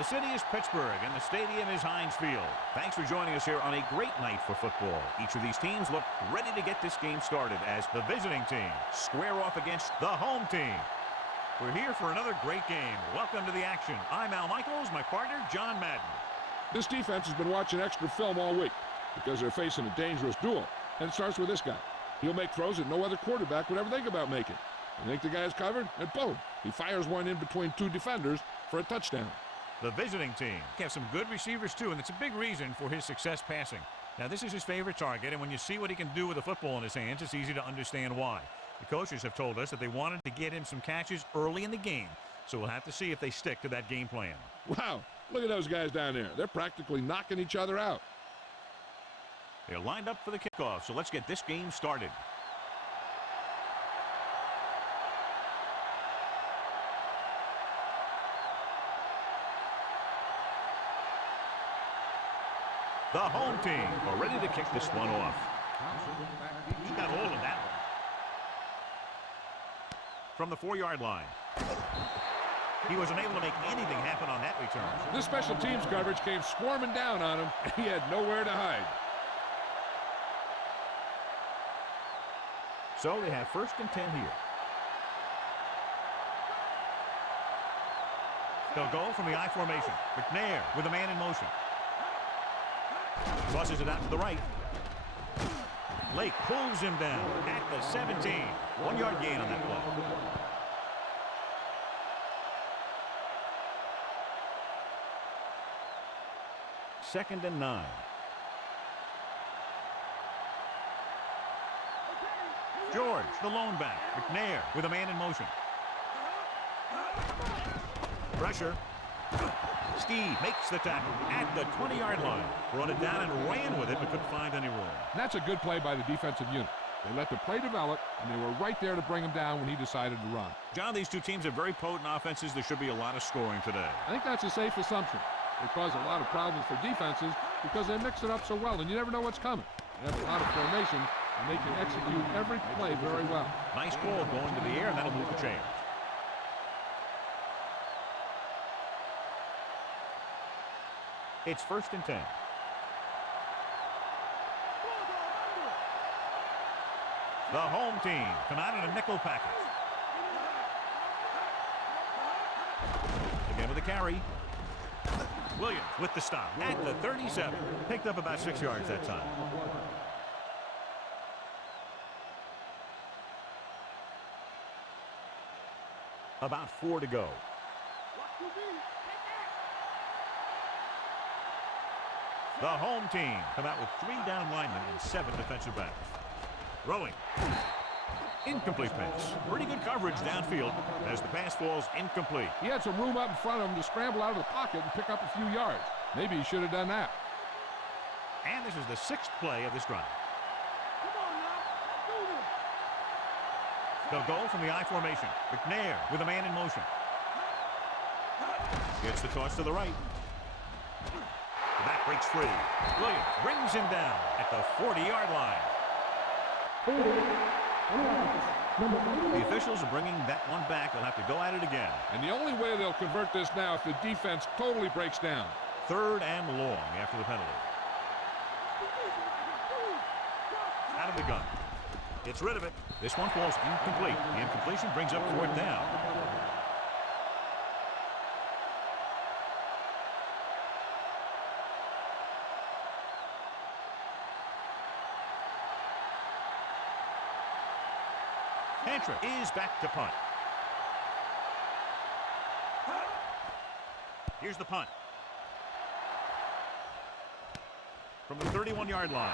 The city is Pittsburgh, and the stadium is Heinz Field. Thanks for joining us here on a great night for football. Each of these teams look ready to get this game started as the visiting team square off against the home team. We're here for another great game. Welcome to the action. I'm Al Michaels, my partner, John Madden. This defense has been watching extra film all week because they're facing a dangerous duel. And it starts with this guy. He'll make throws that no other quarterback would ever think about making. You think the guy's covered? And boom, he fires one in between two defenders for a touchdown. The visiting team have some good receivers too, and it's a big reason for his success passing. Now, this is his favorite target, and when you see what he can do with a football in his hands, it's easy to understand why. The coaches have told us that they wanted to get him some catches early in the game, so we'll have to see if they stick to that game plan. Wow, look at those guys down there. They're practically knocking each other out. They're lined up for the kickoff, so let's get this game started. The home team are ready to kick this one off. He got all of that one. From the 4-yard line. He wasn't able to make anything happen on that return. This special teams coverage came swarming down on him, and he had nowhere to hide. So they have 1st and 10 here. They'll go from the I formation. McNair with a man in motion. Crosses it out to the right. Lake pulls him down at the 17. 1-yard gain on that play. Second and 9. George, the lone back. McNair with a man in motion. Pressure. Steve makes the tackle at the 20-yard line. Brought it down and ran with it, but couldn't find any room. That's a good play by the defensive unit. They let the play develop, and they were right there to bring him down when he decided to run. John, these two teams have very potent offenses. There should be a lot of scoring today. I think that's a safe assumption. They cause a lot of problems for defenses because they mix it up so well, and you never know what's coming. They have a lot of formations, and they can execute every play very well. Nice ball going to the air, and that'll move the chains. It's 1st and 10. The home team come out in a nickel package. Again with a carry. Williams with the stop at the 37. Picked up about 6 yards that time. About 4 to go. The home team come out with 3 down linemen and 7 defensive backs. Throwing. Incomplete pass. Pretty good coverage downfield as the pass falls incomplete. He had some room up in front of him to scramble out of the pocket and pick up a few yards. Maybe he should have done that. And this is the 6th play of this drive. They'll go from the I formation. McNair with a man in motion. Gets the toss to the right. The back breaks free. Williams brings him down at the 40-yard line. The officials are bringing that one back. They'll have to go at it again. And the only way they'll convert this now if the defense totally breaks down. 3rd and long after the penalty. Out of the gun. Gets rid of it. This one falls incomplete. The incompletion brings up 4th down. Hantra is back to punt. Here's the punt. From the 31-yard line.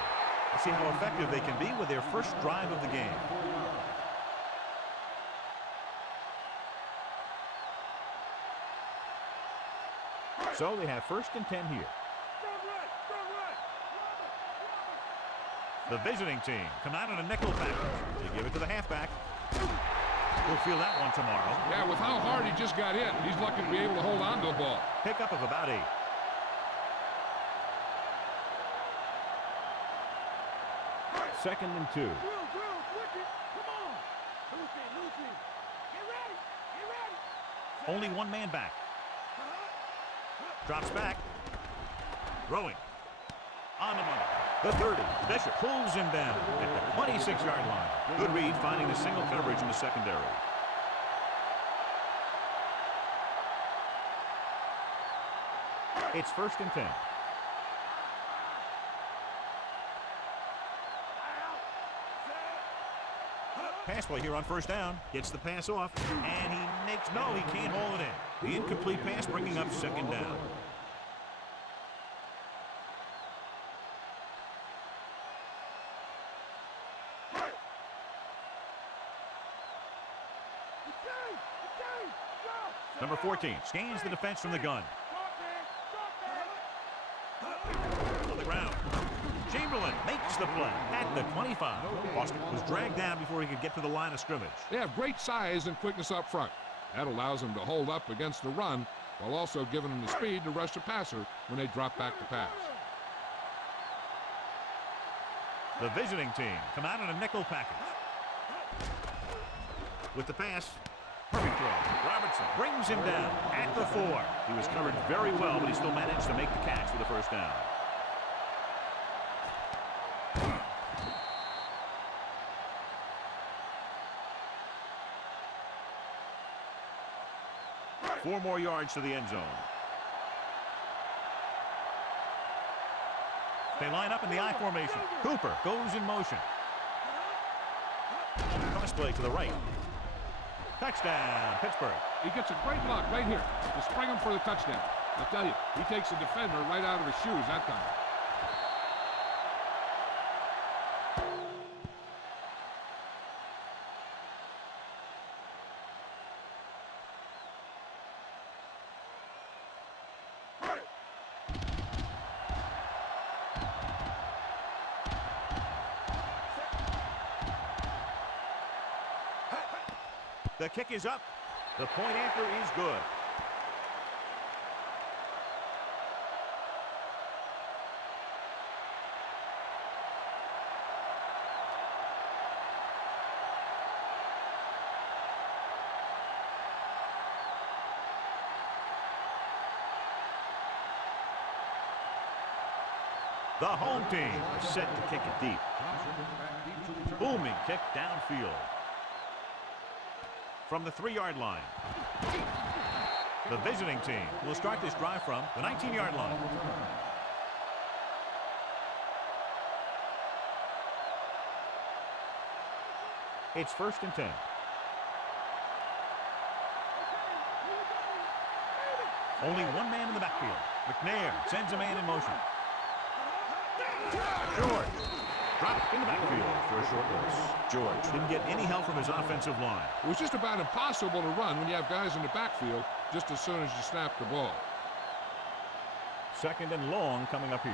Let's see how effective they can be with their first drive of the game. So they have 1st and 10 here. The visiting team come out in a nickel package. They give it to the halfback. We'll feel that one tomorrow. Yeah, with how hard he just got hit, he's lucky to be able to hold on to the ball. Pickup of about 8. Second and 2. Only one man back. Drops back. Throwing. On the money. The 30. Bishop pulls him down at the 26-yard line. Good read finding the single coverage in the secondary. It's 1st and 10. Pass play here on 1st down. Gets the pass off, and he makes no, he can't hold it in. The incomplete pass bringing up 2nd down. Number 14 scans the defense from the gun. On the ground. Chamberlain makes the play at the 25. Boston was dragged down before he could get to the line of scrimmage. They have great size and quickness up front. That allows them to hold up against the run while also giving them the speed to rush the passer when they drop back to pass. The visiting team come out in a nickel package. With the pass, perfect throw. Robertson brings him down at the 4. He was covered very well, but he still managed to make the catch for the 1st down. Four more yards to the end zone. They line up in the I formation. Cooper goes in motion. Cross play to the right. Touchdown, Pittsburgh. He gets a great look right here to spring him for the touchdown. I tell you, he takes the defender right out of his shoes that time. The kick is up. The point after is good. The home team is set to kick it deep. Booming kick downfield. From the 3-yard line. The visiting team will start this drive from the 19-yard line. It's 1st and 10. Only one man in the backfield. McNair sends a man in motion. George dropped in the backfield for a short loss. George didn't get any help from his offensive line. It was just about impossible to run when you have guys in the backfield just as soon as you snap the ball. 2nd and long coming up here.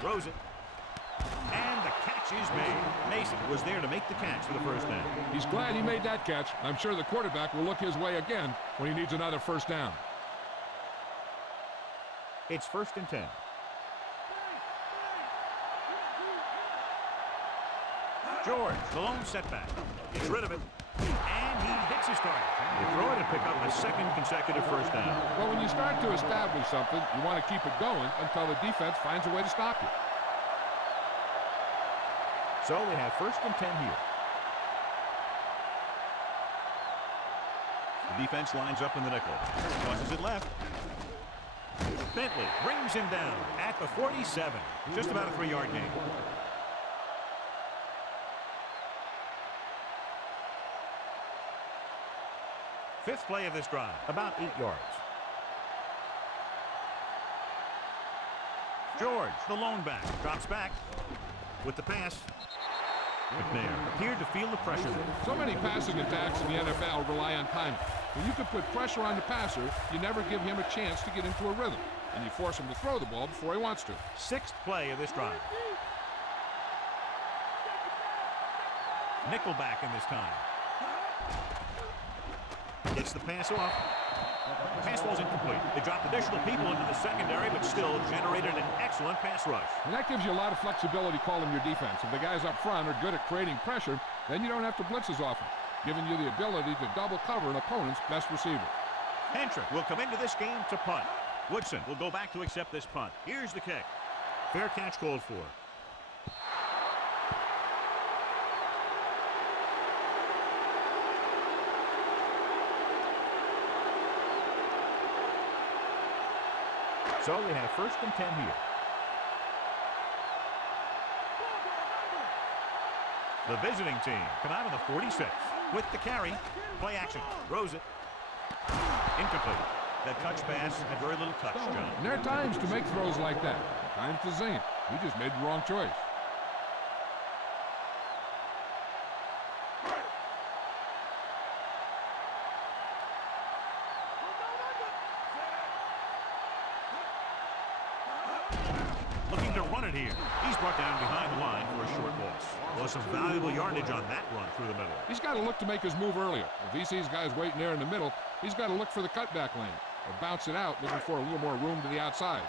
Throws it. And the catch is made. Mason was there to make the catch for the 1st down. He's glad he made that catch. I'm sure the quarterback will look his way again when he needs another 1st down. It's 1st and 10. George, the lone setback. Gets rid of it. And he hits his target. They throw it and pick up a 2nd consecutive 1st down. Well, when you start to establish something, you want to keep it going until the defense finds a way to stop you. So they have 1st and 10 here. The defense lines up in the nickel. Tosses it left. Bentley brings him down at the 47. Just about a 3-yard gain. Fifth play of this drive, about 8 yards. George, the lone back, drops back with the pass. McNair appeared to feel the pressure there. So many passing attacks in the NFL rely on timing. When you can put pressure on the passer, you never give him a chance to get into a rhythm, and you force him to throw the ball before he wants to. Sixth play of this drive. Nickelback in this time. Gets the pass off. Pass falls incomplete. They dropped additional people into the secondary, but still generated an excellent pass rush. And that gives you a lot of flexibility calling your defense. If the guys up front are good at creating pressure, Then you don't have to blitz as often, giving you the ability to double cover an opponent's best receiver. Hentrick will come into this game to punt. Woodson will go back to accept this punt. Here's the kick. Fair catch called for. So they have 1st and 10 here. The visiting team come out of the 46 with the carry. Play action. Throws it. Incomplete. That touch pass had very little touch, John. And there are times to make throws like that. Times to zing it. He just made the wrong choice. Looking to run it here. He's brought down behind the line for a short loss. Well, some valuable yardage on that run through the middle. He's got to look to make his move earlier. If he sees guys waiting there in the middle, he's got to look for the cutback lane or bounce it out, looking for a little more room to the outside.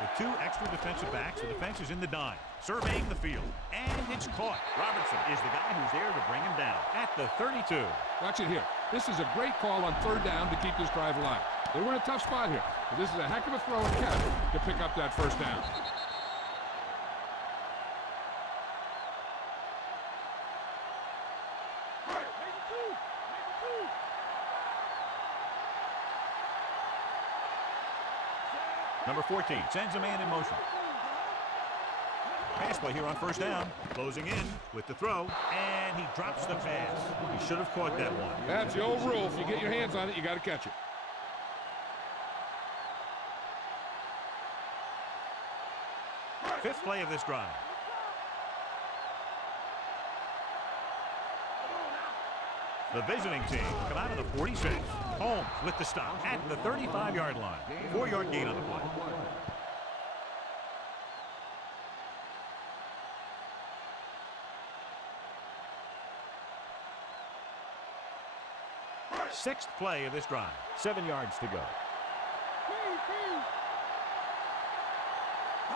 With 2 extra defensive backs, the defense is in the dime, surveying the field, and it's caught. Robertson is the guy who's there to bring him down at the 32. Watch it here. This is a great call on 3rd down to keep this drive alive. They were in a tough spot here, but this is a heck of a throw and catch to pick up that 1st down. Number 14 sends a man in motion. Pass play here on 1st down. Closing in with the throw, and he drops the pass. He should have caught that one. That's the old rule. If you get your hands on it, you got to catch it. Fifth play of this drive. The visiting team come out of the 46. Holmes with the stop at the 35-yard line. 4-yard gain on the play. Sixth play of this drive. 7 yards to go.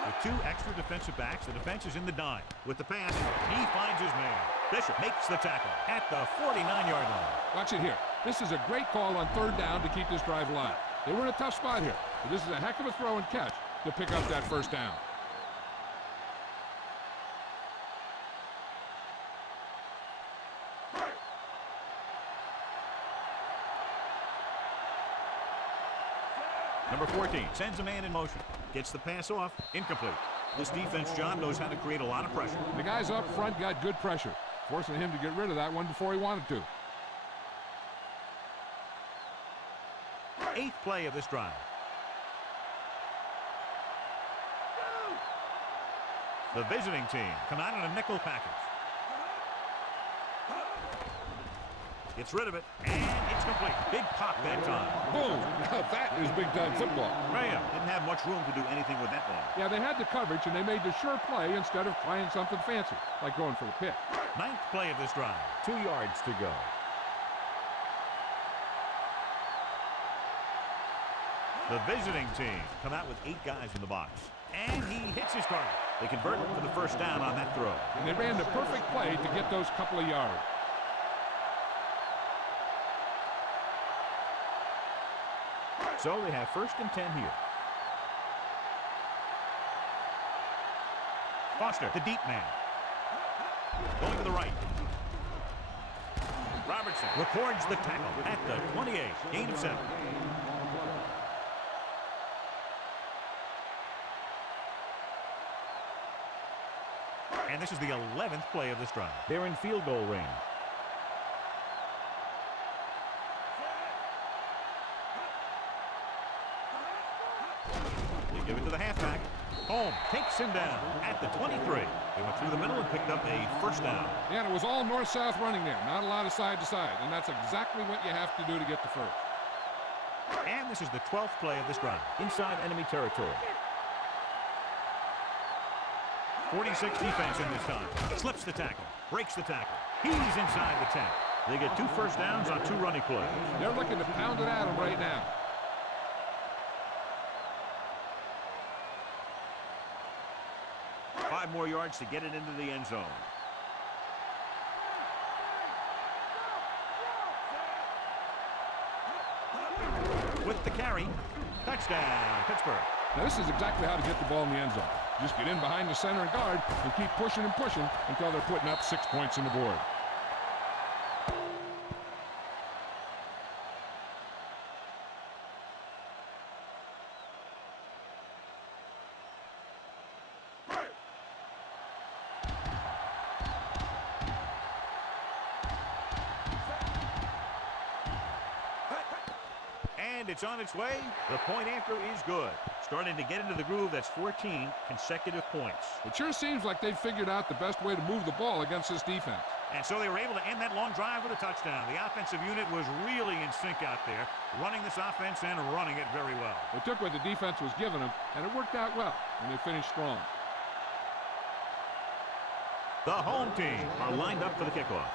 With 2 extra defensive backs, the defense is in the dime. With the pass, he finds his man. Bishop makes the tackle at the 49-yard line. Watch it here. This is a great call on 3rd down to keep this drive alive. They were in a tough spot here, but this is a heck of a throw and catch to pick up that 1st down. Number 14 sends a man in motion. Gets the pass off. Incomplete. This defense, John, knows how to create a lot of pressure. The guys up front got good pressure, forcing him to get rid of that one before he wanted to. 8th play of this drive. The visiting team come out in a nickel package. Gets rid of it, and it's complete. Big pop that time. Boom! Now that is big-time football. Graham didn't have much room to do anything with that one. Yeah, they had the coverage, and they made the sure play instead of trying something fancy, like going for the pick. 9th play of this drive. 2 yards to go. The visiting team come out with 8 guys in the box. And he hits his target. They convert for the 1st down on that throw. And they ran the perfect play to get those couple of yards. So they have 1st and 10 here. Foster, the deep man. Going to the right. Robertson records the tackle at the 28. Gain of 7. And this is the 11th play of this drive. They're in field goal range. They give it to the halfback. Holmes takes him down at the 23. They went through the middle and picked up a 1st down. Yeah, and it was all north-south running there. Not a lot of side-to-side. And that's exactly what you have to do to get the 1st. And this is the 12th play of this drive. Inside enemy territory. 46 defense in this time. Slips the tackle. Breaks the tackle. He's inside the 10. They get 2 1st downs on 2 running plays. They're looking to pound it at him right now. 5 more yards to get it into the end zone. With the carry, touchdown, Pittsburgh. Now, this is exactly how to get the ball in the end zone. Just get in behind the center and guard and keep pushing and pushing until they're putting up 6 points on the board. And it's on its way. The point after is good. Starting to get into the groove. That's 14 consecutive points. It sure seems like they've figured out the best way to move the ball against this defense. And so they were able to end that long drive with a touchdown. The offensive unit was really in sync out there, running this offense and running it very well. They took what the defense was giving them, and it worked out well, and they finished strong. The home team are lined up for the kickoff.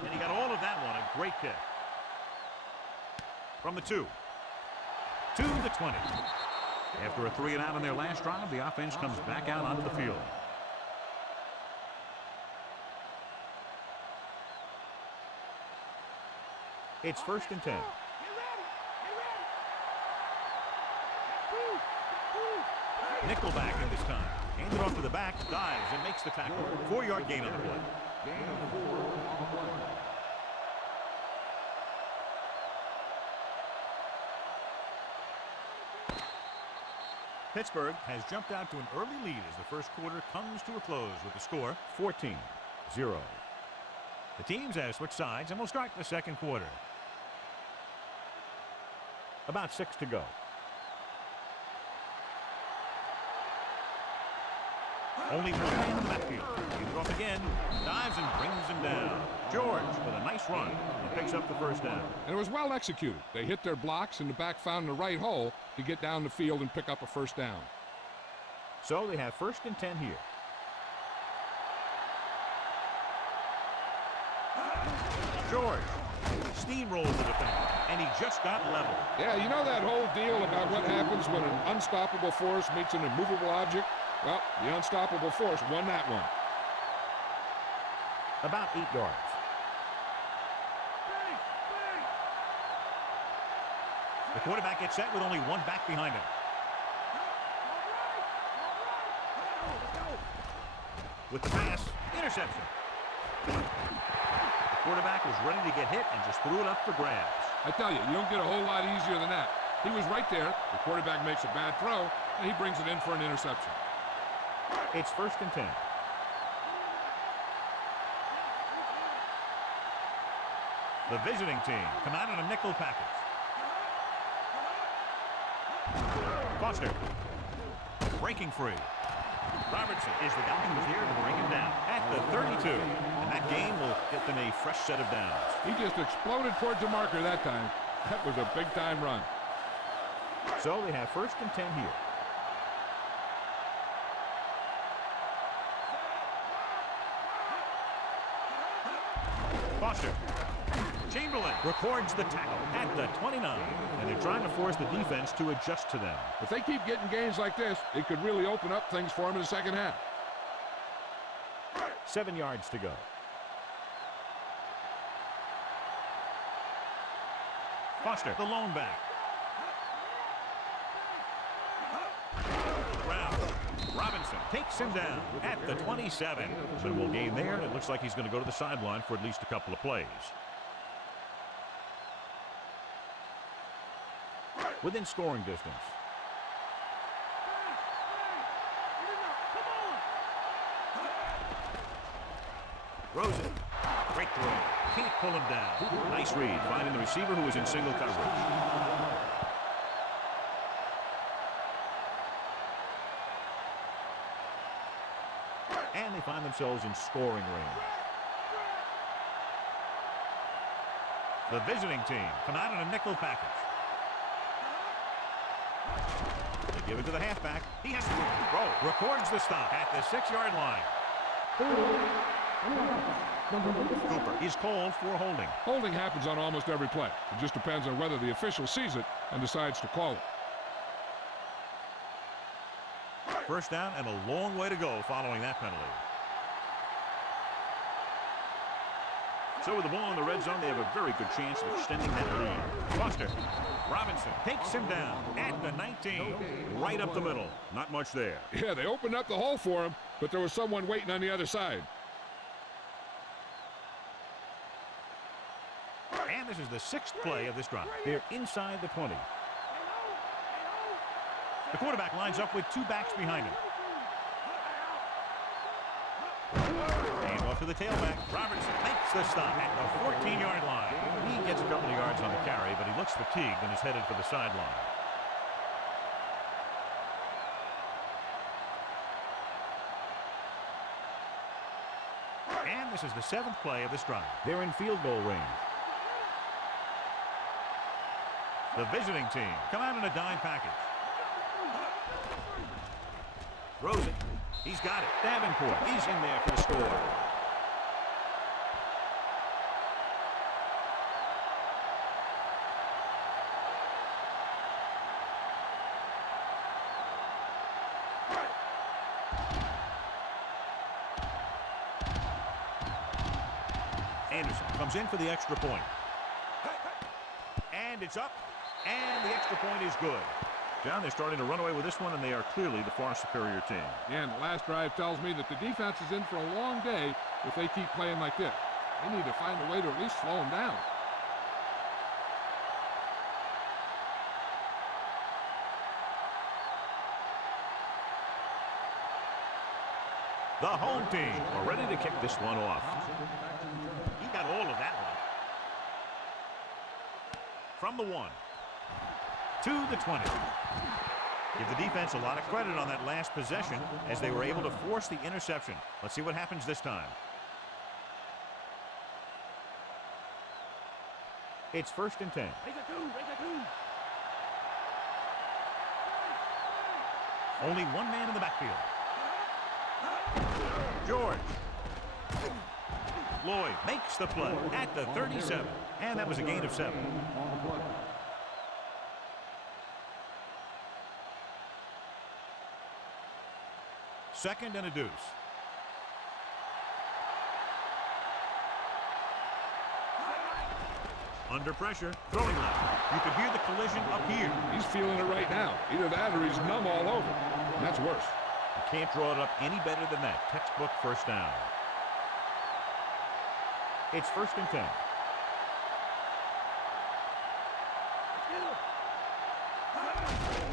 And he got all of that one. A great kick. From the 2 to the 20. After a 3 and out on their last drive, the offense comes back out onto the field. It's 1st and 10. Nickelback in this time. Handed off to the back, dives and makes the tackle. 4-yard gain on the play. Pittsburgh has jumped out to an early lead as the first quarter comes to a close with the score 14-0. The teams have switched sides and will start the second quarter. About 6 to go. Only one man in the backfield. He's off again, dives and brings him down. George with a nice run and picks up the first down. And it was well executed. They hit their blocks and the back found the right hole to get down the field and pick up a first down. So they have 1st and 10 here. George steamrolled the defender, and he just got level. Yeah, you know that whole deal about what happens when an unstoppable force meets an immovable object? Well, the unstoppable force won that one. About 8 yards. The quarterback gets set with only one back behind him. With the pass, interception. The quarterback was ready to get hit and just threw it up for grabs. I tell you, you don't get a whole lot easier than that. He was right there. The quarterback makes a bad throw, and he brings it in for an interception. It's 1st and 10. The visiting team come out in a nickel package. Foster breaking free. Robertson is the guy who's here to bring him down at the 32. And that game will get them a fresh set of downs. He just exploded towards the marker that time. That was a big-time run. So they have 1st and 10 here. Foster. Chamberlain records the tackle at the 29. And they're trying to force the defense to adjust to them. If they keep getting gains like this, it could really open up things for them in the second half. 7 yards to go. Foster, the lone back. Robinson takes him down at the 27. Minimal gain there, and it looks like he's going to go to the sideline for at least a couple of plays. Within scoring distance. Rosen, great throw. Can't pull him down. Nice read, finding the receiver who was in single coverage. And they find themselves in scoring range. The visiting team come out in a nickel package. They give it to the halfback. He has to throw. Records the stop at the 6-yard line. Cooper is called for holding. Holding happens on almost every play. It just depends on whether the official sees it and decides to call it. First down and a long way to go following that penalty. So with the ball in the red zone, they have a very good chance of extending that lead. Foster. Robinson takes him down at the 19. Right up the middle. Not much there. Yeah, they opened up the hole for him, but there was someone waiting on the other side. And this is the 6th play of this drive. They're inside the 20. The quarterback lines up with 2 backs behind him. And off to the tailback. Robertson makes the stop at the 14-yard line. He gets a couple of yards on the carry, but he looks fatigued and is headed for the sideline. And this is the 7th play of this drive. They're in field goal range. The visiting team come out in a dime package. Throws it. He's got it. Davenport. He's in there for the score. Anderson comes in for the extra point. And it's up. And the extra point is good. John, they're starting to run away with this one, and they are clearly the far superior team. Yeah, and the last drive tells me that the defense is in for a long day if they keep playing like this. They need to find a way to at least slow them down. The home team are ready to kick this one off. He got all of that one. From the 1 to the 20. Give the defense a lot of credit on that last possession as they were able to force the interception. Let's see what happens this time. It's 1st and 10. Only one man in the backfield. George. Lloyd makes the play at the 37. And that was a gain of 7. Second and a deuce. Under pressure, throwing left. You could hear the collision up here. He's feeling it right now. Either that or he's numb all over. And that's worse. You can't draw it up any better than that. Textbook first down. It's 1st and 10.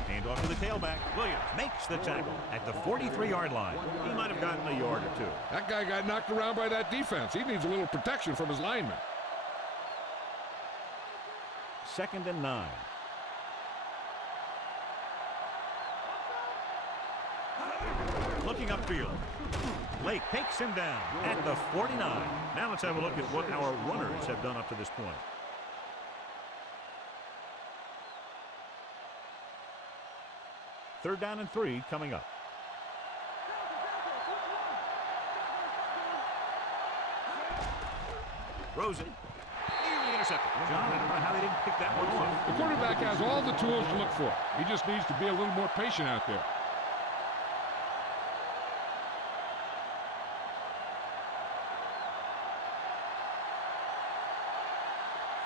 Hand off to the tailback. Williams makes the tackle at the 43-yard line. He might have gotten a yard or 2. That guy got knocked around by that defense. He needs a little protection from his linemen. 2nd and 9. Looking upfield. Lake takes him down at the 49. Now let's have a look at what our runners have done up to this point. Third down and 3 coming up. Rosen. Nearly intercepted. John, I don't know how they didn't pick that one off. The quarterback has all the tools to look for. He just needs to be a little more patient out there.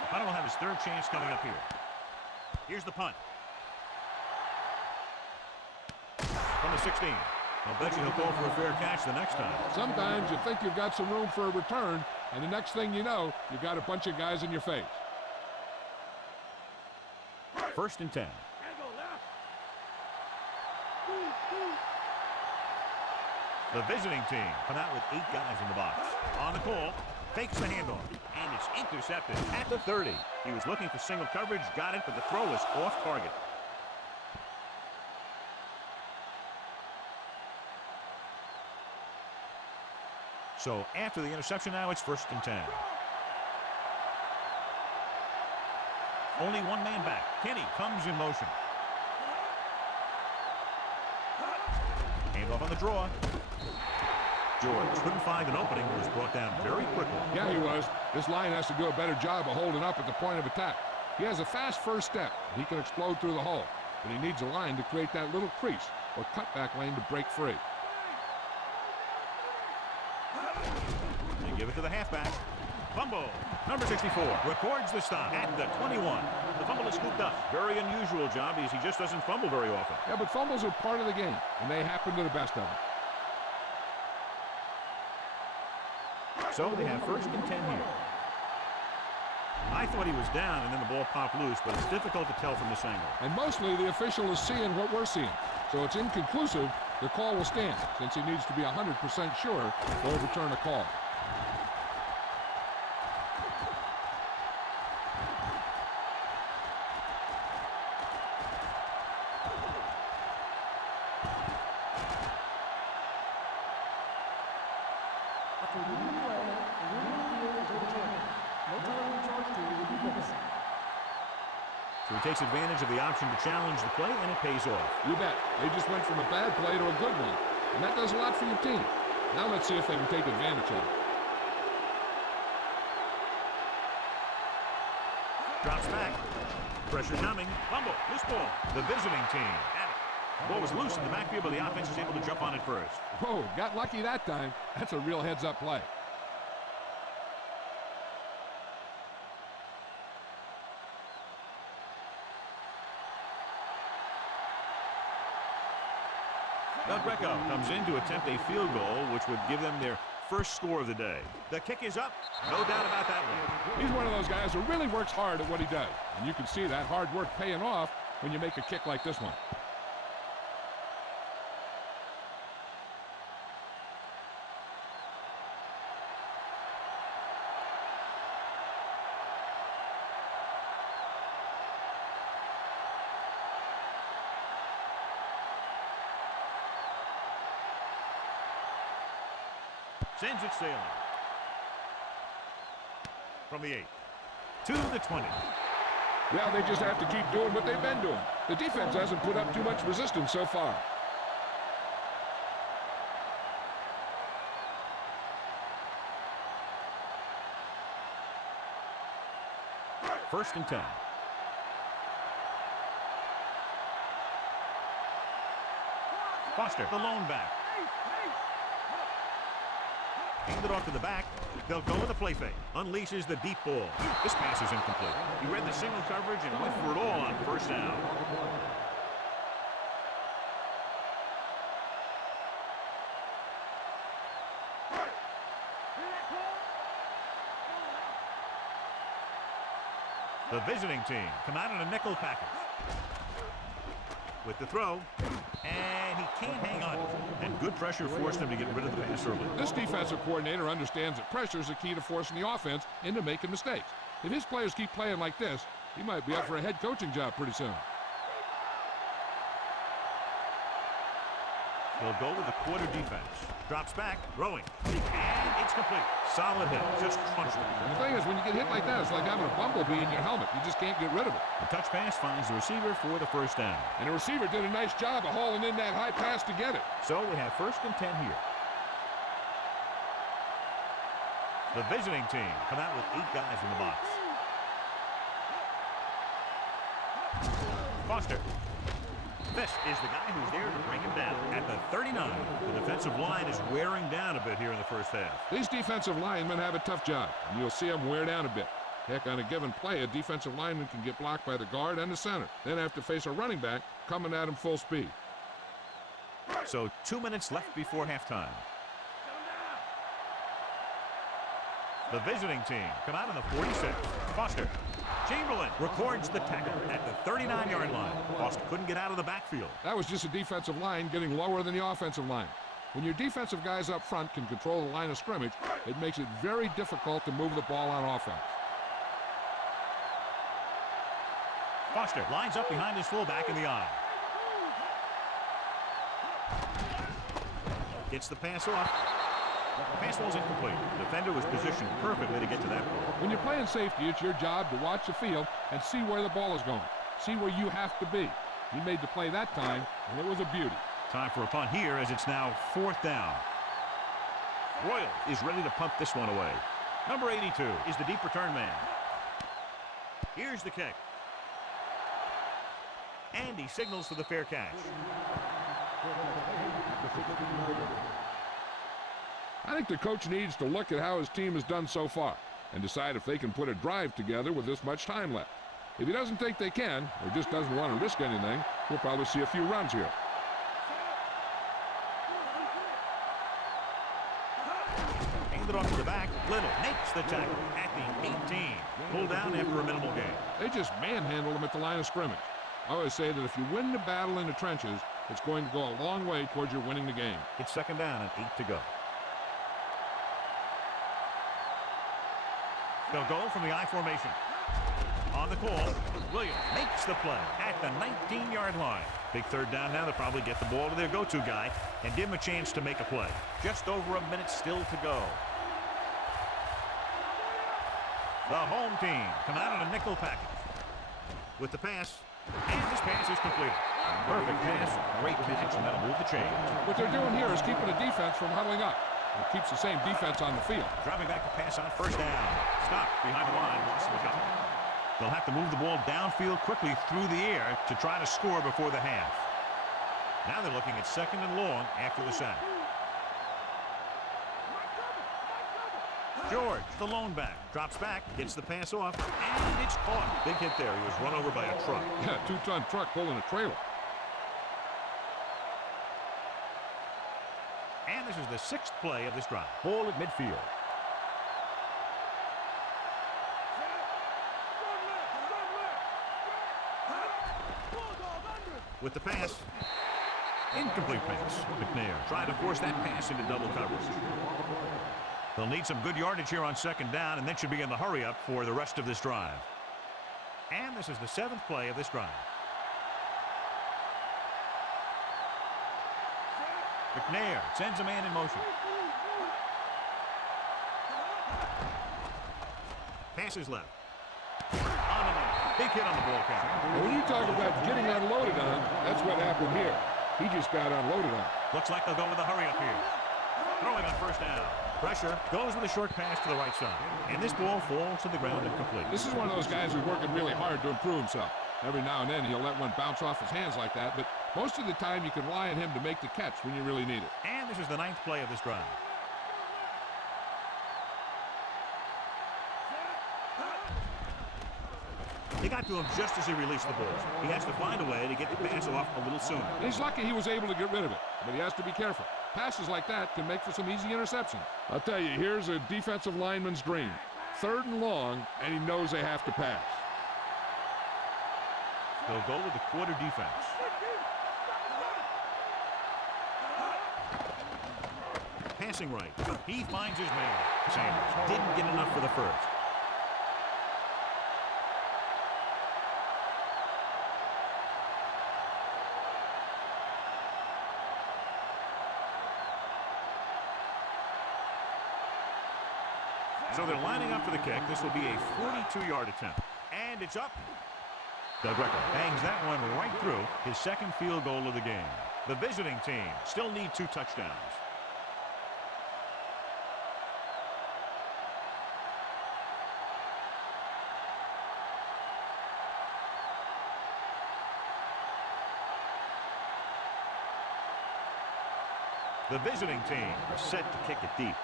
Hunter will have his 3rd chance coming up here. Here's the punt. From the 16. I'll bet you he'll go for a fair catch the next time. Sometimes you think you've got some room for a return, and the next thing you know, you've got a bunch of guys in your face. 1st and 10. The visiting team come out with 8 guys in the box. On the call, fakes the handoff, and it's intercepted at the 30. He was looking for single coverage, got it, but the throw was off target. So after the interception now, it's 1st and 10. Only one man back. Kenny comes in motion. Hand off on the draw. George couldn't find an opening and was brought down very quickly. Yeah, he was. This line has to do a better job of holding up at the point of attack. He has a fast first step. He can explode through the hole, but he needs a line to create that little crease or cutback lane to break free. They give it to the halfback. Fumble. Number 64 records the stop at the 21. The fumble is scooped up. Very unusual job as he just doesn't fumble very often. Yeah, but fumbles are part of the game, and they happen to the best of them. So they have first and 10 here. I thought he was down, and then the ball popped loose, but it's difficult to tell from this angle. And mostly the official is seeing what we're seeing. So it's inconclusive. The call will stand, since he needs to be 100% sure to overturn a call. So he takes advantage of the option to challenge the play, and it pays off. You bet. They just went from a bad play to a good one. And that does a lot for your team. Now let's see if they can take advantage of it. Drops back. Pressure coming. Fumble. Loose ball. The visiting team had it. The ball was loose in the backfield, but the offense is able to jump on it first. Whoa, got lucky that time. That's a real heads-up play. Del Greco comes in to attempt a field goal, which would give them their first score of the day. The kick is up. No doubt about that one. He's one of those guys who really works hard at what he does. And you can see that hard work paying off when you make a kick like this one. Sends it sailing. From the 8 to the 20. Well, they just have to keep doing what they've been doing. The defense hasn't put up too much resistance so far. First and 10. Foster, the lone back. Handed off to the back. They'll go with the play fake. Unleashes the deep ball. This pass is incomplete. He read the single coverage and went for it all on first down. The visiting team come out in a nickel package. With the throw, and he can't hang on. And good pressure forced him to get rid of the pass early. This defensive coordinator understands that pressure is the key to forcing the offense into making mistakes. If his players keep playing like this, he might be up for a head coaching job pretty soon. They'll go with the quarter defense. Drops back, throwing, and it's complete. Solid hit, just crunched it. And the thing is, when you get hit like that, it's like having a bumblebee in your helmet. You just can't get rid of it. The touch pass finds the receiver for the first down. And the receiver did a nice job of hauling in that high pass to get it. So we have first and 10 here. The visiting team come out with 8 guys in the box. Foster. This is the guy who's there to bring him down. At the 39, the defensive line is wearing down a bit here in the first half. These defensive linemen have a tough job, and you'll see them wear down a bit. Heck, on a given play, a defensive lineman can get blocked by the guard and the center, then have to face a running back coming at him full speed. So 2 minutes left before halftime. The visiting team come out in the 46. Foster. Chamberlain records the tackle at the 39-yard line. Foster couldn't get out of the backfield. That was just a defensive line getting lower than the offensive line. When your defensive guys up front can control the line of scrimmage, it makes it very difficult to move the ball on offense. Foster lines up behind his fullback in the eye. Gets the pass off. The pass ball's incomplete. The defender was positioned perfectly to get to that ball. When you're playing safety, it's your job to watch the field and see where the ball is going. See where you have to be. He made the play that time, and it was a beauty. Time for a punt here as it's now 4th down. Royal is ready to punt this one away. Number 82 is the deep return man. Here's the kick. And he signals for the fair catch. I think the coach needs to look at how his team has done so far and decide if they can put a drive together with this much time left. If he doesn't think they can, or just doesn't want to risk anything, we'll probably see a few runs here. Hand it off to the back. Little makes the tackle at the 18. Pulled down after a minimal gain. They just manhandled him at the line of scrimmage. I always say that if you win the battle in the trenches, it's going to go a long way towards your winning the game. It's second down and 8 to go. They'll go from the I formation. On the call, Williams makes the play at the 19-yard line. Big third down now. They'll probably get the ball to their go-to guy and give him a chance to make a play. Just over a minute still to go. The home team come out in a nickel package. With the pass, and this pass is completed. Perfect pass, great catch, and that'll move the chains. What they're doing here is keeping the defense from huddling up. It keeps the same defense on the field. Driving back to pass on first down. Stop behind the line. Lost the couple. They'll have to move the ball downfield quickly through the air to try to score before the half. Now they're looking at second and long after the sack. George, the lone back, drops back, gets the pass off, and it's caught. Big hit there. He was run over by a truck. Yeah, two-ton truck pulling a trailer. And this is the sixth play of this drive. Ball at midfield. With the pass. Incomplete pass. McNair trying to force that pass into double coverage. They'll need some good yardage here on second down, and then should be in the hurry-up for the rest of this drive. And this is the seventh play of this drive. McNair sends a man in motion. Passes left. On the money. Big hit on the ball count. When you talk about getting unloaded on, that's what happened here. He just got unloaded on. Looks like they'll go with a hurry-up here. Throwing on first down. Pressure goes with a short pass to the right side. And this ball falls to the ground incomplete. This is one of those guys who's working really hard to improve himself. Every now and then he'll let one bounce off his hands like that, but most of the time you can rely on him to make the catch when you really need it. And this is the ninth play of this drive. He got to him just as he released the ball. He has to find a way to get the pass off a little sooner. He's lucky he was able to get rid of it, but he has to be careful. Passes like that can make for some easy interceptions. I'll tell you, here's a defensive lineman's dream. Third and long, and he knows they have to pass. They'll go with the quarter defense. Passing right. He finds his man. Sanders didn't get enough for the first. So they're lining up for the kick. This will be a 42-yard attempt. And it's up. Doug Recker bangs that one right through his second field goal of the game. The visiting team still need 2 touchdowns. The visiting team is set to kick it deep.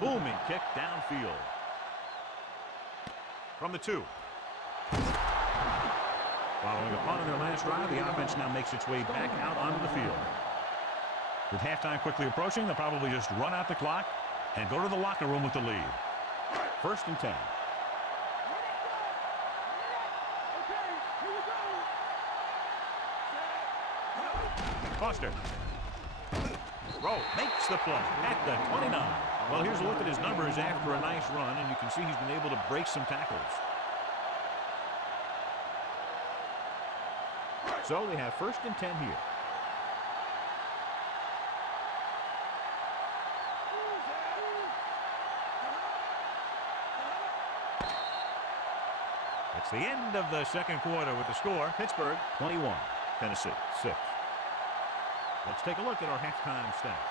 Booming kick downfield. From the 2. Following a punt on their last drive, the offense now makes its way back out onto the field. With halftime quickly approaching, they'll probably just run out the clock and go to the locker room with the lead. First and 10. Foster. Rowe makes the play at the 29. Well, here's a look at his numbers after a nice run, and you can see he's been able to break some tackles. So they have first and 10 here. It's the end of the second quarter with the score. Pittsburgh 21, Tennessee 6. Let's take a look at our halftime stats.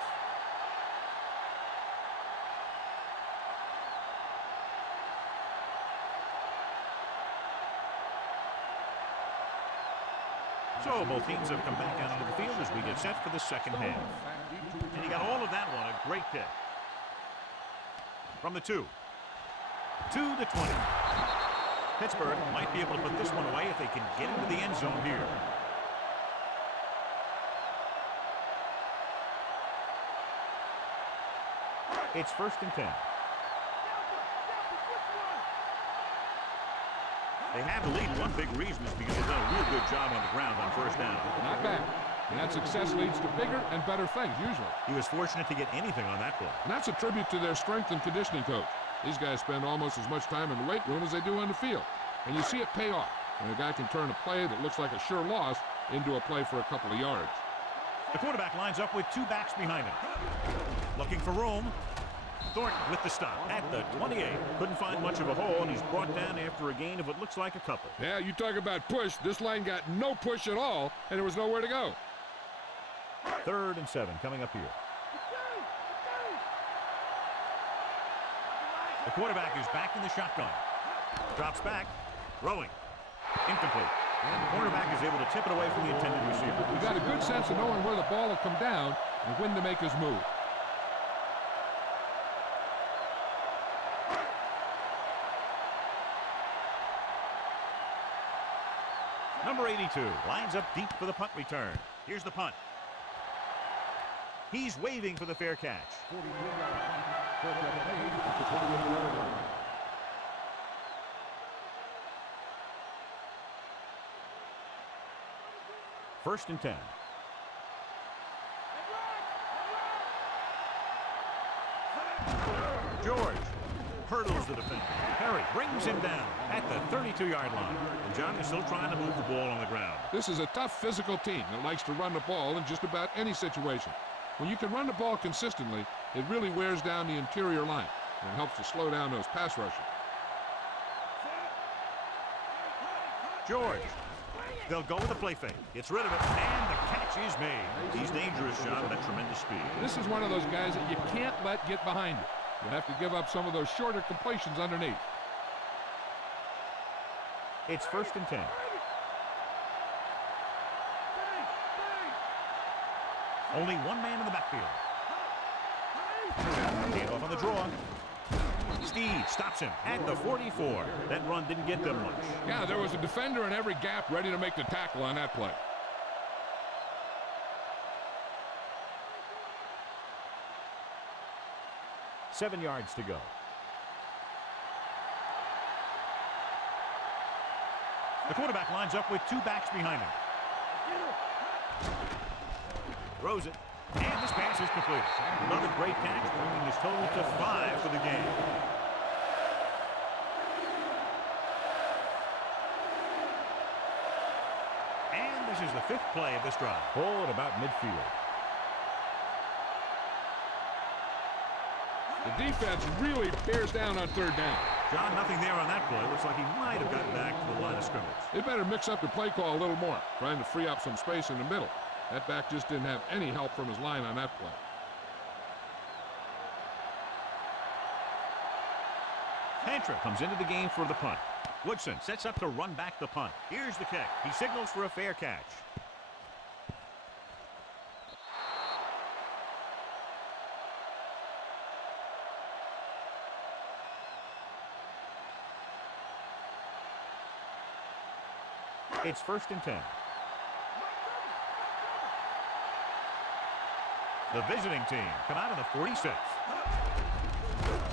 So both teams have come back out onto the field as we get set for the second half. And he got all of that one. A great kick. From the 2. To the 20. Pittsburgh might be able to put this one away if they can get into the end zone here. It's 1st and 10. They have the lead. One big reason is because they've done a real good job on the ground on 1st down. Not bad. And that success leads to bigger and better things, usually. He was fortunate to get anything on that play. And that's a tribute to their strength and conditioning coach. These guys spend almost as much time in the weight room as they do on the field. And you see it pay off when a guy can turn a play that looks like a sure loss into a play for a couple of yards. The quarterback lines up with 2 backs behind him. Looking for room. Thornton with the stop at the 28. Couldn't find much of a hole, and he's brought down after a gain of what looks like a couple. Yeah, you talk about push. This line got no push at all, and there was nowhere to go. 3rd and 7 coming up here. The quarterback is back in the shotgun. Drops back. Throwing. Incomplete. And the cornerback is able to tip it away from the intended receiver. He got a good sense of knowing where the ball will come down and when to make his move. Number 82 lines up deep for the punt return. Here's the punt. He's waving for the fair catch. 1st and 10. George hurdles the defender. Perry brings him down at the 32-yard line. And John is still trying to move the ball on the ground. This is a tough physical team that likes to run the ball in just about any situation. When you can run the ball consistently, it really wears down the interior line and helps to slow down those pass rushers. George. They'll go with a play fake. Gets rid of it, and the catch is made. He's dangerous, John, with that tremendous speed. This is one of those guys that you can't let get behind you. You have to give up some of those shorter completions underneath. It's 1st and 10. Only one man in the backfield. Hand off on the draw. Steve stops him at the 44. That run didn't get them much. Yeah, there was a defender in every gap ready to make the tackle on that play. Seven yards to go. The quarterback lines up with 2 backs behind him. Throws it. And this pass is completed. Another great catch, bringing his total to 5 for the game. And this is the 5th play of this drive. Ball at about midfield. The defense really bears down on 3rd down. John, nothing there on that play. Looks like he might have gotten back to the line of scrimmage. They better mix up the play call a little more, trying to free up some space in the middle. That back just didn't have any help from his line on that play. Hantra comes into the game for the punt. Woodson sets up to run back the punt. Here's the kick. He signals for a fair catch. It's 1st and 10. The visiting team come out of the 46.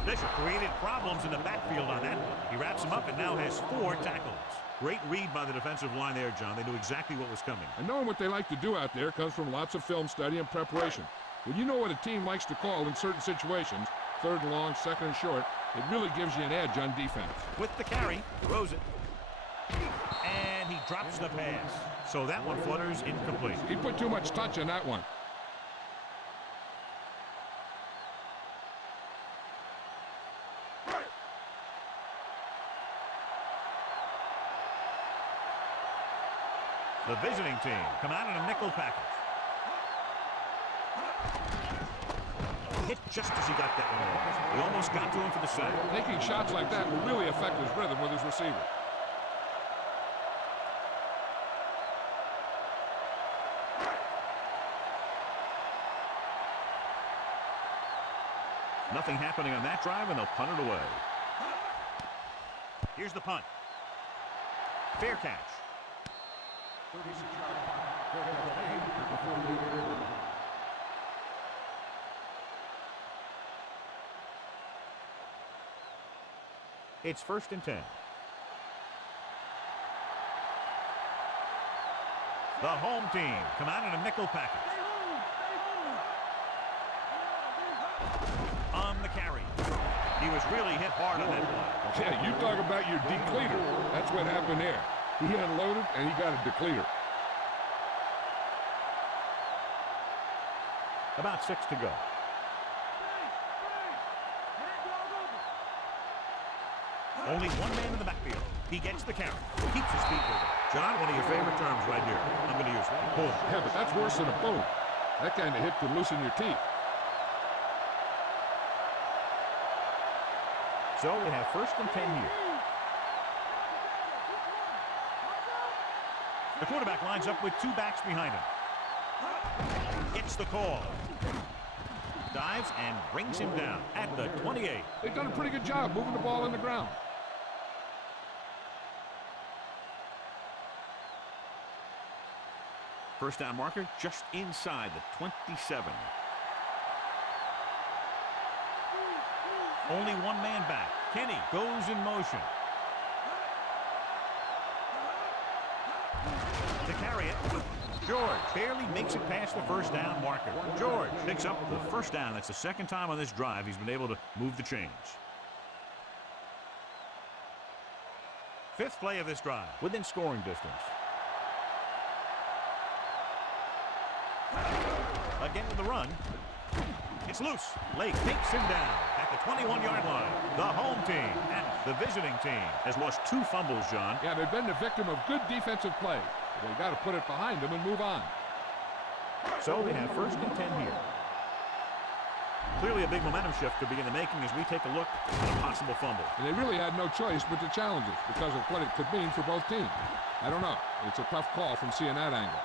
Bishop created problems in the backfield on that one. He wraps him up and now has 4 tackles. Great read by the defensive line there, John. They knew exactly what was coming. And knowing what they like to do out there comes from lots of film study and preparation. When you know what a team likes to call in certain situations, 3rd and long, 2nd and short, it really gives you an edge on defense. With the carry, throws it. And he drops the pass. So that one flutters incomplete. He put too much touch on that one. The visiting team come out in a nickel package. Hit just as he got that one off. He almost got to him for the sack. Taking shots like that will really affect his rhythm with his receiver. Nothing happening on that drive, and they'll punt it away. Here's the punt. Fair catch. It's 1st and 10. The home team come out in a nickel package. On the carry. He was really hit hard on that play. Yeah, you talk about your depleter. That's what happened there. He unloaded, and he got a depleter. About 6 to go. Only one man in the backfield. He gets the carry. Keeps his feet moving. John, one of your favorite terms right here. I'm going to use it. Boom. Yeah, but that's worse than a boom. That kind of hit could loosen your teeth. So we have 1st and 10 here. The quarterback lines up with 2 backs behind him. Gets the call. Dives and brings him down at the 28. They've done a pretty good job moving the ball in the ground. First down marker just inside the 27. Only one man back. Kenny goes in motion. To carry it, George barely makes it past the first down marker. George picks up the first down. That's the 2nd time on this drive he's been able to move the chains. 5th play of this drive, within scoring distance. Again with the run. It's loose. Lake takes him down at the 21-yard line. The home team and the visiting team has lost 2 fumbles, John. Yeah, they've been the victim of good defensive play. They got to put it behind them and move on. So we have 1st and 10 here. Clearly a big momentum shift could be in the making as we take a look at a possible fumble. And they really had no choice but to challenge it because of what it could mean for both teams. I don't know. It's a tough call from seeing that angle.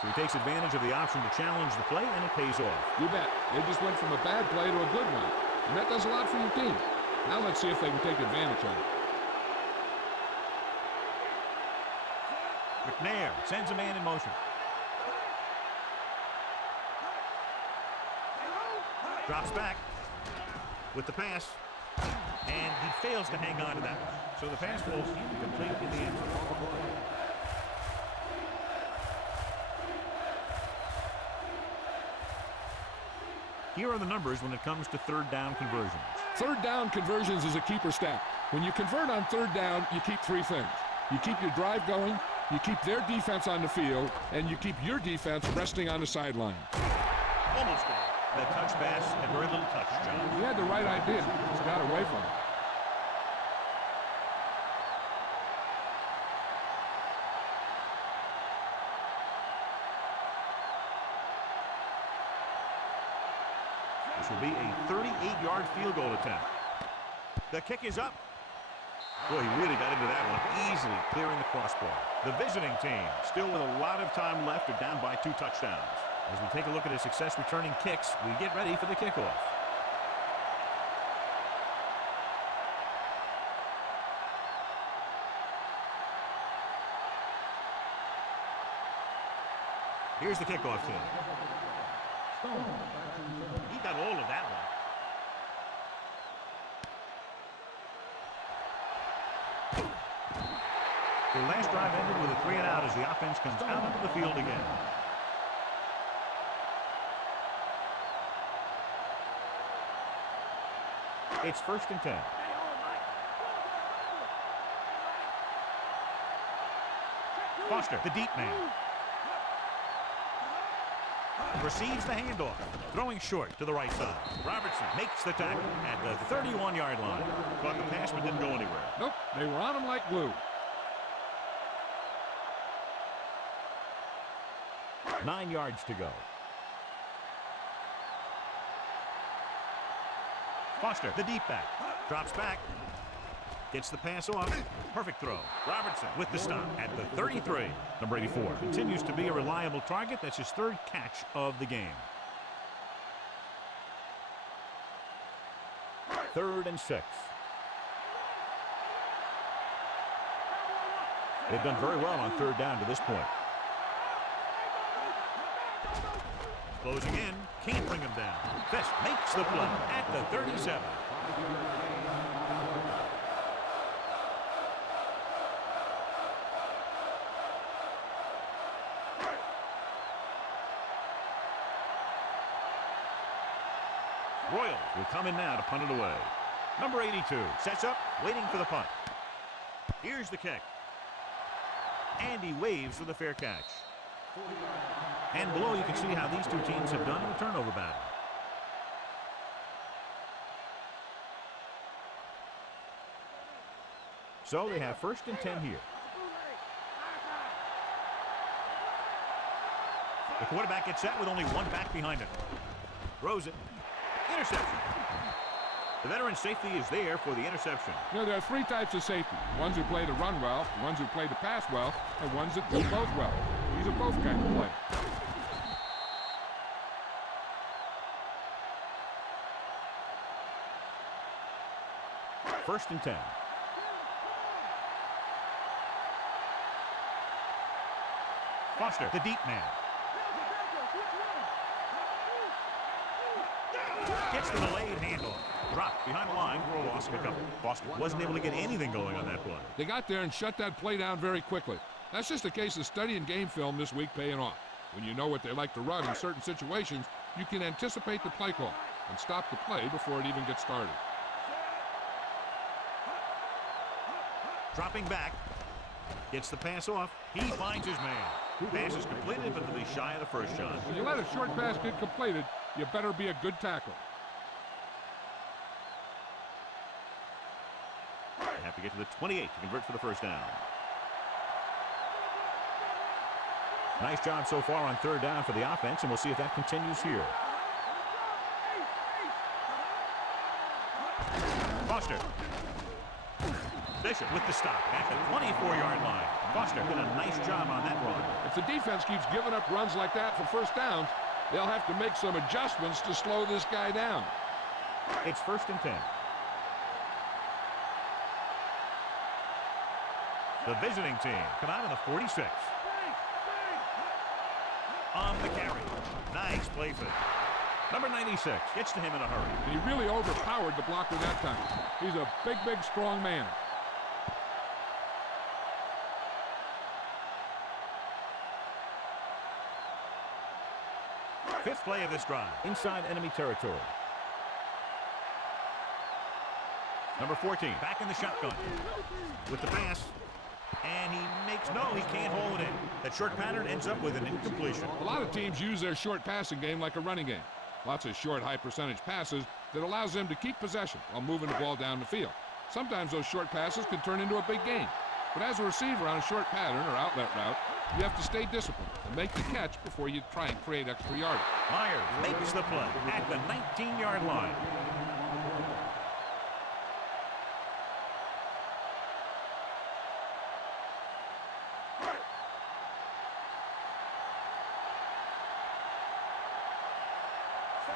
So he takes advantage of the option to challenge the play, and it pays off. You bet. They just went from a bad play to a good one. And that does a lot for your team. Now let's see if they can take advantage of it. McNair sends a man in motion. Drops back with the pass. And he fails to hang on to that one. So the pass falls incomplete in the end zone. Here are the numbers when it comes to 3rd down conversions. 3rd down conversions is a keeper stat. When you convert on 3rd down, you keep 3 things. You keep your drive going, you keep their defense on the field, and you keep your defense resting on the sideline. Almost there. That touch pass had very little touch, John. He had the right idea. Just got away from it. This will be a 38-yard field goal attempt. The kick is up. Boy, he really got into that one, easily clearing the crossbar. The visiting team, still with a lot of time left, are down by 2 touchdowns. As we take a look at his success returning kicks, we get ready for the kickoff. Here's the kickoff team. He got all of that one. Their last drive ended with a 3-and-out as the offense comes out onto the field again. It's 1st and 10. Foster, the deep man. Receives the handoff. Throwing short to the right side. Robertson makes the tackle at the 31-yard line. Caught the pass but didn't go anywhere. Nope, they were on him like glue. 9 yards to go. Foster, the deep back. Drops back. Gets the pass off. Perfect throw. Robertson with the stop at the 33. Number 84 continues to be a reliable target. That's his 3rd catch of the game. 3rd and 6. They've done very well on 3rd down to this point. Closing in. Can't bring him down. Fisk makes the play at the 37. Royals will come in now to punt it away. Number 82 sets up, waiting for the punt. Here's the kick. And he waves for the fair catch. And below you can see how these two teams have done in the turnover battle. So they have 1st and 10 here. The quarterback gets set with only one back behind him. Throws it. Interception. The veteran safety is there for the interception. You know, there are 3 types of safety. Ones who play to run well, ones who play to pass well, and ones that do both well. These are both kinds of players. 1st and 10. Foster, the deep man. Gets the delayed handoff. Dropped behind the line for a loss of a couple. Foster wasn't able to get anything going on that play. They got there and shut that play down very quickly. That's just a case of studying game film this week paying off. When you know what they like to run in certain situations, you can anticipate the play call and stop the play before it even gets started. Dropping back. Gets the pass off. He finds his man. Pass is completed, but they'll be shy of the first shot. When you let a short pass get completed, you better be a good tackle. They have to get to the 28 to convert for the first down. Nice job so far on 3rd down for the offense, and we'll see if that continues here. Foster. Bishop with the stop at the 24-yard line. Foster did a nice job on that run. If the defense keeps giving up runs like that for first downs, they'll have to make some adjustments to slow this guy down. It's 1st and 10. The visiting team come out of the 46. On the carry. Nice play fake. Number 96 gets to him in a hurry. And he really overpowered the blocker that time. He's a big, big, strong man. Fifth play of this drive. Inside enemy territory. Number 14 back in the shotgun. With the pass. And he makes no, he can't hold it in. That short pattern ends up with an incompletion. A lot of teams use their short passing game like a running game. Lots of short, high-percentage passes that allows them to keep possession while moving the ball down the field. Sometimes those short passes can turn into a big gain. But as a receiver on a short pattern or outlet route, you have to stay disciplined and make the catch before you try and create extra yardage. Myers makes the play at the 19-yard line.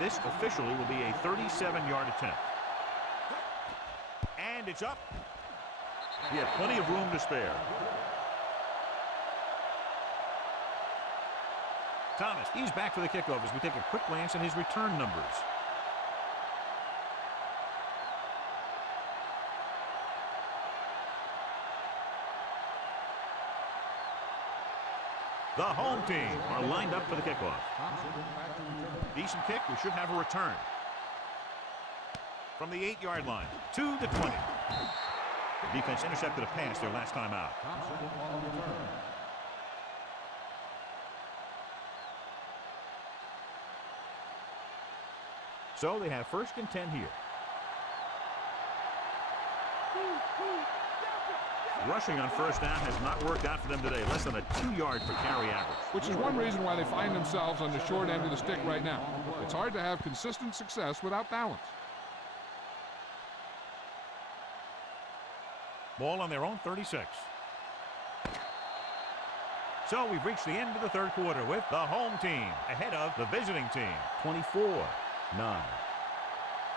This officially will be a 37-yard attempt. And it's up. He had plenty of room to spare. Thomas, he's back for the kickoff as we take a quick glance at his return numbers. The home team are lined up for the kickoff. Decent kick. We should have a return. From the 8-yard line to the 20. The defense intercepted a pass their last time out. So they have 1st and 10 here. Rushing on first down has not worked out for them today. Less than a 2-yard per carry average. Which is one reason why they find themselves on the short end of the stick right now. It's hard to have consistent success without balance. Ball on their own 36. So we've reached the end of the third quarter with the home team ahead of the visiting team, 24-9.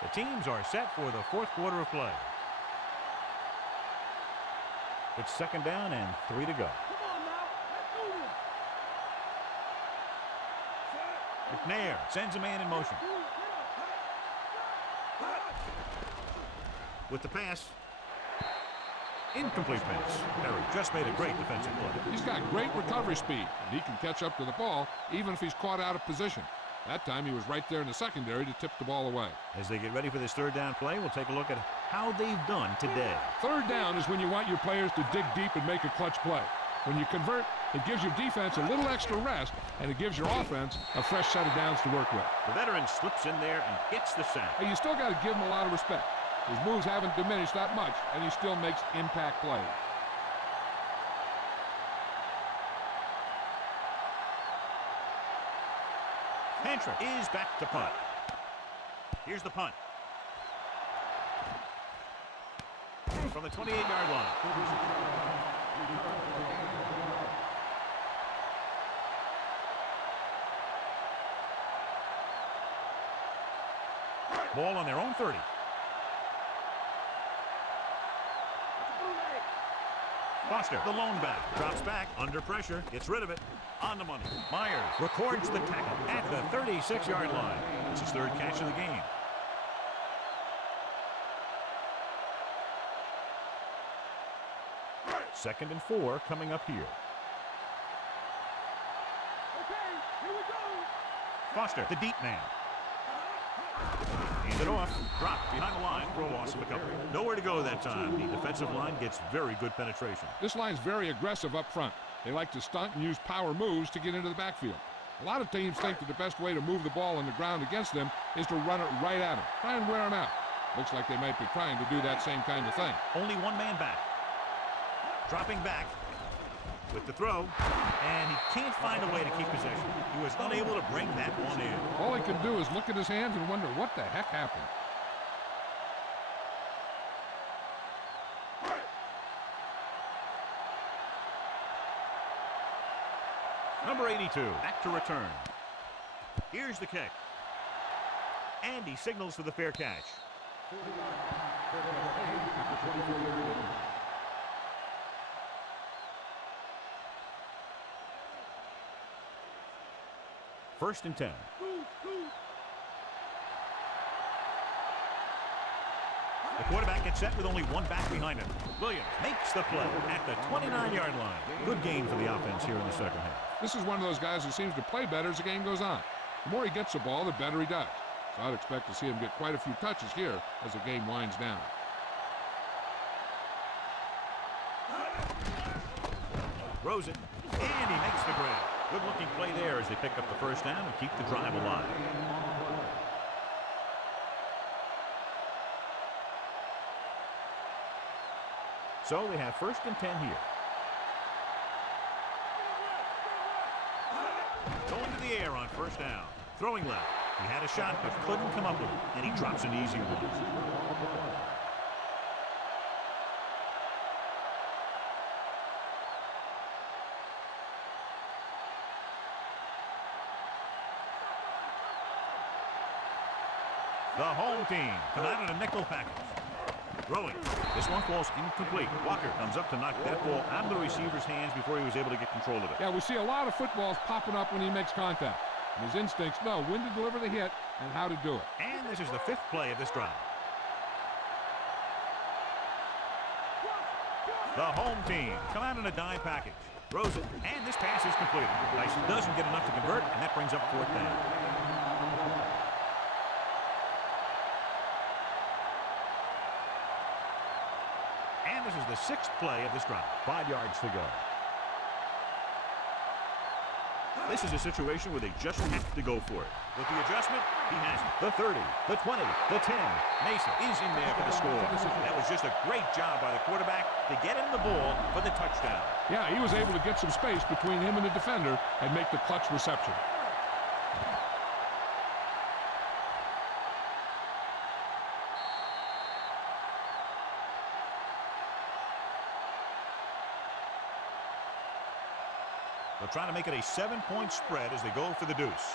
The teams are set for the fourth quarter of play. It's second down and 3 to go. McNair sends a man in motion. With the pass. Incomplete pass. Perry just made a great defensive play. He's got great recovery speed, and he can catch up to the ball even if he's caught out of position. That time he was right there in the secondary to tip the ball away. As they get ready for this third down play, we'll take a look at how they've done today. Third down is when you want your players to dig deep and make a clutch play. When you convert, it gives your defense a little extra rest, and it gives your offense a fresh set of downs to work with. The veteran slips in there and gets the sack. Hey, you still got to give him a lot of respect. His moves haven't diminished that much, and he still makes impact plays. Pantra is back to punt. Here's the punt. From the 28-yard line. Ball on their own 30. Foster, the lone back, drops back, under pressure, gets rid of it, on the money. Myers records the tackle at the 36-yard line. It's his third catch of the game. Second and 4 coming up here. Okay, here we go. Foster, the deep man. Hand it off, dropped behind the line for a loss of a couple. Nowhere to go that time. The defensive line gets very good penetration. This line's very aggressive up front. They like to stunt and use power moves to get into the backfield. A lot of teams think that the best way to move the ball on the ground against them is to run it right at them. Try and wear them out. Looks like they might be trying to do that same kind of thing. Only one man back. Dropping back with the throw, and he can't find a way to keep possession. He was unable to bring that one in. All he can do is look at his hands and wonder what the heck happened. Number 82, back to return. Here's the kick. And he signals for the fair catch. First and 10. The quarterback gets set with only one back behind him. Williams makes the play at the 29-yard line. Good gain for the offense here in the second half. This is one of those guys who seems to play better as the game goes on. The more he gets the ball, the better he does. So I'd expect to see him get quite a few touches here as the game winds down. Throws it, and he makes the grab. Good-looking play there as they pick up the first down and keep the drive alive. So they have first and 10 here. Going to the air on first down. Throwing left. He had a shot but couldn't come up with it, and he drops an easy one. The home team come out in a nickel package. Throwing. This one falls incomplete. Walker comes up to knock that ball out of the receiver's hands before he was able to get control of it. Yeah, we see a lot of footballs popping up when he makes contact. And his instincts know when to deliver the hit and how to do it. And this is the fifth play of this drive. The home team come out in a dime package. Throws it, and this pass is completed. Dyson doesn't get enough to convert, and that brings up fourth down. And this is the sixth play of this drive. 5 yards to go. This is a situation where they just have to go for it. With the adjustment, he has it. The 30, the 20, the 10. Mason is in there for the score. That was just a great job by the quarterback to get him the ball for the touchdown. Yeah, he was able to get some space between him and the defender and make the clutch reception. They'll try to make it a 7-point spread as they go for the deuce.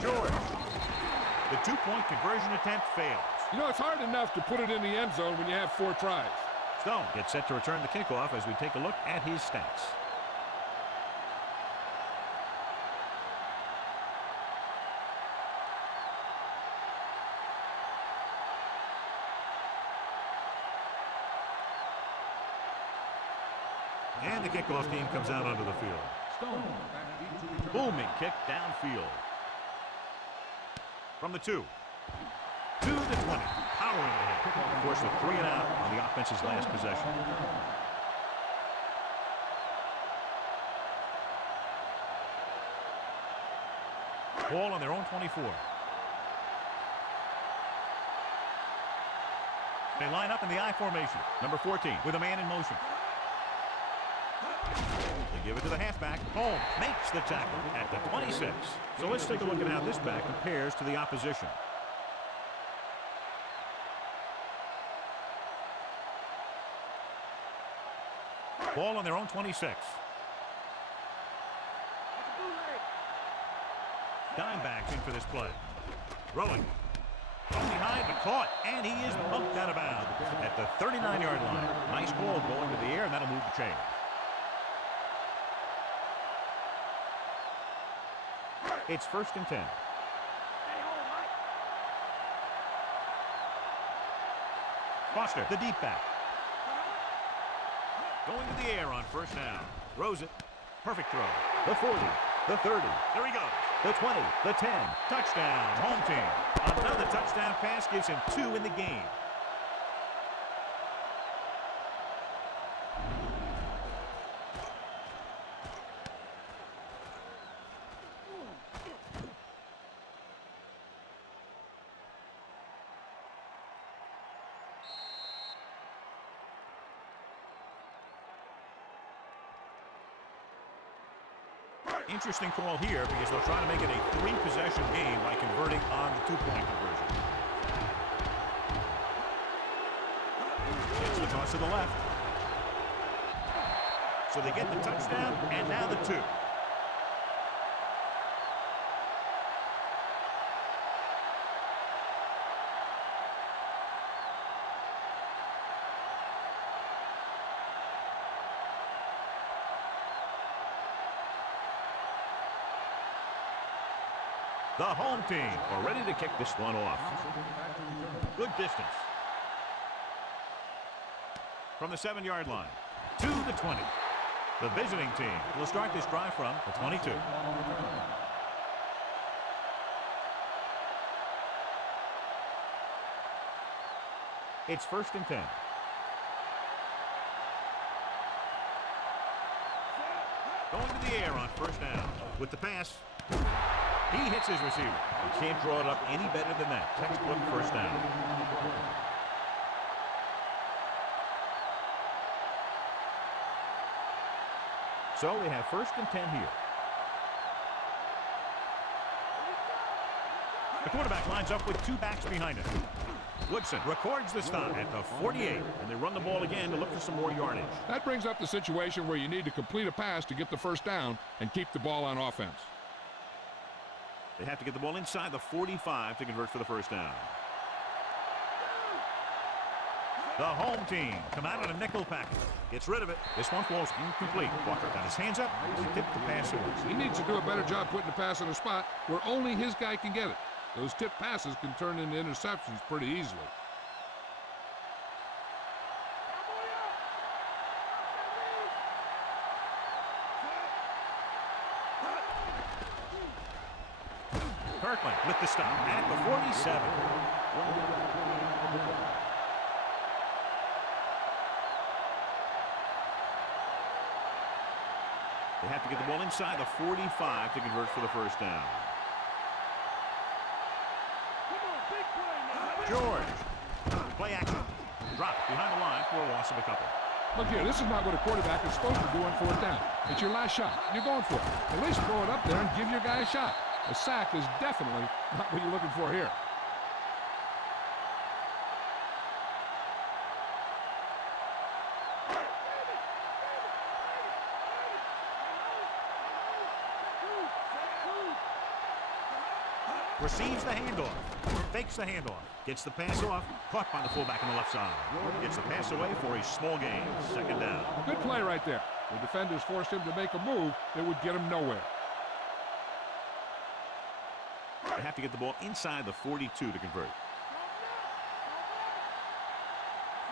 George. The 2-point conversion attempt fails. You know, it's hard enough to put it in the end zone when you have 4 tries. Stone gets set to return the kickoff as we take a look at his stats. And the kickoff team comes out onto the field. Booming kick downfield. From the 2. To the 20. Powering ahead. Of course, the 3 and out on the offense's last possession. Ball on their own 24. They line up in the I formation. Number 14 with a man in motion. They give it to the halfback. Holmes makes the tackle at the 26. So let's take a look at how this back compares to the opposition. Ball on their own 26. Dimebacks in for this play. Rolling. From behind, but caught. And he is bumped out of bounds at the 39-yard line. Nice ball going to the air, and that'll move the chain. It's 1st and 10. Foster, the deep back. Going to the air on 1st down. Throws it. Perfect throw. The 40, the 30. There he goes. The 20, the 10. Touchdown, home team. Another touchdown pass gives him 2 in the game. Interesting call here because they'll try to make it a 3-possession game by converting on the 2-point conversion. Gets the toss to the left. So they get the touchdown, and now the 2. The home team are ready to kick this one off. Good distance. From the 7-yard line to the 20. The visiting team will start this drive from the 22. It's 1st and 10. Going to the air on 1st down. With the pass. He hits his receiver. You can't draw it up any better than that. Textbook 1st down. So they have 1st and 10 here. The quarterback lines up with 2 backs behind him. Woodson records the stop at the 48, and they run the ball again to look for some more yardage. That brings up the situation where you need to complete a pass to get the 1st down and keep the ball on offense. They have to get the ball inside the 45 to convert for the 1st down. The home team come out on a nickel package. Gets rid of it. This one falls incomplete. Walker got his hands up. He tipped the pass away. He needs to do a better job putting the pass in a spot where only his guy can get it. Those tipped passes can turn into interceptions pretty easily. Kirkland with the stop at the 47. They have to get the ball inside the 45 to convert for the first down. Come on, big play now. George. Play action. Drop behind the line for a loss of a couple. Look here, this is not what a quarterback is supposed to do on fourth down. It's your last shot. You're going for it. At least throw it up there and give your guy a shot. A sack is definitely not what you're looking for here. Receives the handoff. Fakes the handoff. Gets the pass off. Caught by the fullback on the left side. Gets the pass away for a small gain. Second down. Good play right there. The defenders forced him to make a move that would get him nowhere. They have to get the ball inside the 42 to convert.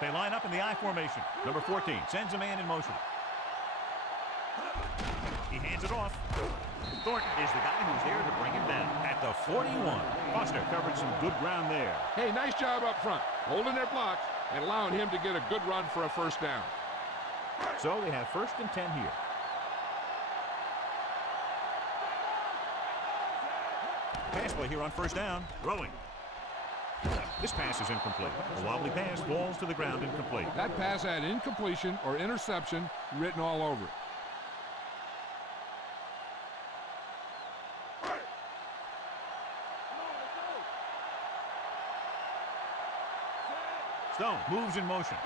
They line up in the I formation. Number 14 sends a man in motion. He hands it off. Thornton is the guy who's there to bring him down at the 41. Foster covered some good ground there. Hey, nice job up front, holding their blocks and allowing him to get a good run for a first down. So they have first and 10 here. Pass play here on first down. Throwing. This pass is incomplete. A wobbly pass falls to the ground incomplete. That pass had incompletion or interception written all over it. Stone moves in motion.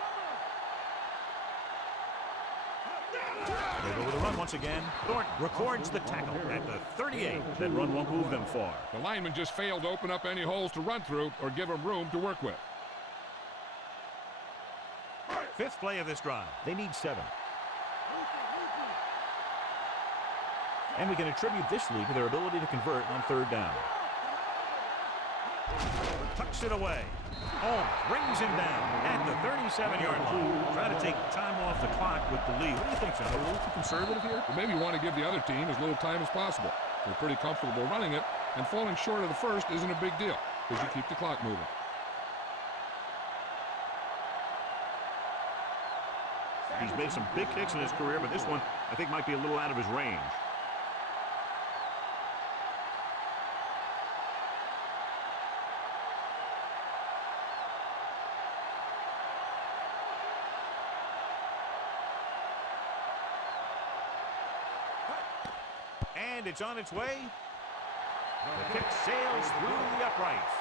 They go with a run once again. Thornton records the tackle at the 38. That run won't move them far. The lineman just failed to open up any holes to run through or give him room to work with. Fifth play of this drive. They need 7. And we can attribute this lead to their ability to convert on third down. Tucks it away. Holmes brings him down at the 37-yard line. Trying to take time off the clock with the lead. What do you think, John? A little too conservative here? Well, maybe you want to give the other team as little time as possible. They're pretty comfortable running it, and falling short of the first isn't a big deal because you keep the clock moving. He's made some big kicks in his career, but this one I think might be a little out of his range. And it's on its way. The kick sails through the uprights.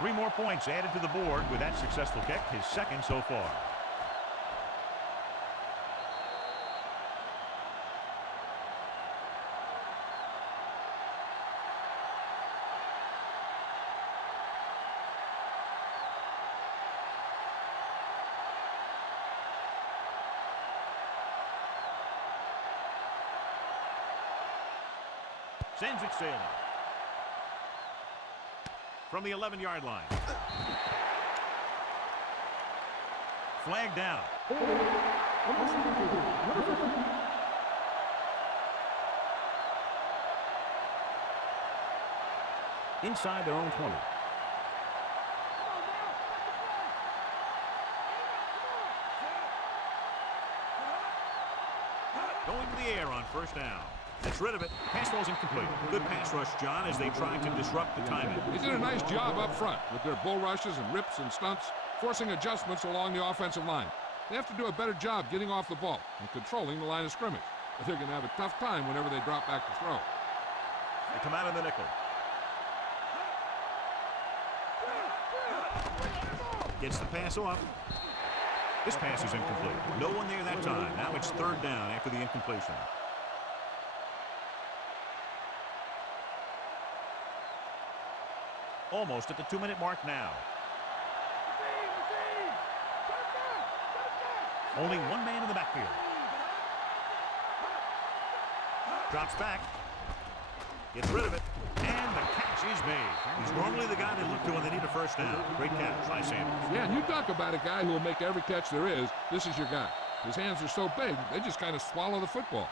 3 more points added to the board with that successful kick, his second so far. Sends it sailing. From the 11-yard line. Flag down. Inside their own 20. Going to the air on first down. Gets rid of it. Pass ball's incomplete. Good pass rush, John, as they try to disrupt the timing. They did a nice job up front with their bull rushes and rips and stunts, forcing adjustments along the offensive line. They have to do a better job getting off the ball and controlling the line of scrimmage. But they're going to have a tough time whenever they drop back to throw. They come out of the nickel. Gets the pass off. This pass is incomplete. No one there that time. Now it's third down after the incompletion. Almost at the 2-minute mark now. Only one man in the backfield. Drops back. Gets rid of it. And the catch is made. He's normally the guy they look to when they need a first down. Great catch by Sanders. Yeah, and you talk about a guy who will make every catch there is. This is your guy. His hands are so big, they just kind of swallow the football.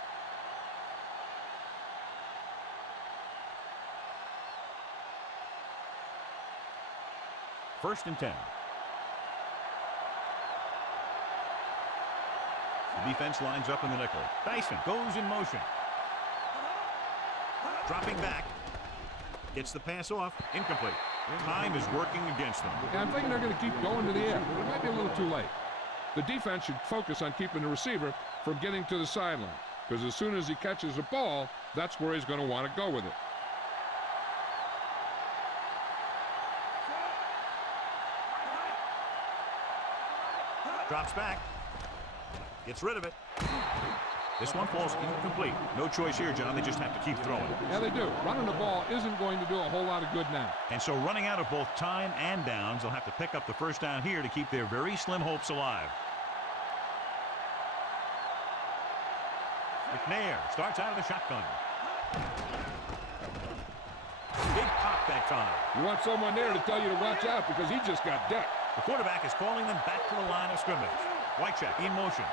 First and 10. The defense lines up in the nickel. Dyson goes in motion. Dropping back. Gets the pass off. Incomplete. Time is working against them. Yeah, I'm thinking they're going to keep going to the air, but it might be a little too late. The defense should focus on keeping the receiver from getting to the sideline, because as soon as he catches the ball, that's where he's going to want to go with it. Drops back. Gets rid of it. This one falls incomplete. No choice here, John. They just have to keep throwing. Yeah, they do. Running the ball isn't going to do a whole lot of good now. And so running out of both time and downs, they'll have to pick up the first down here to keep their very slim hopes alive. McNair starts out of the shotgun. Big pop that time. You want someone there to tell you to watch out because he just got decked. The quarterback is calling them back to the line of scrimmage. Wycheck in motion.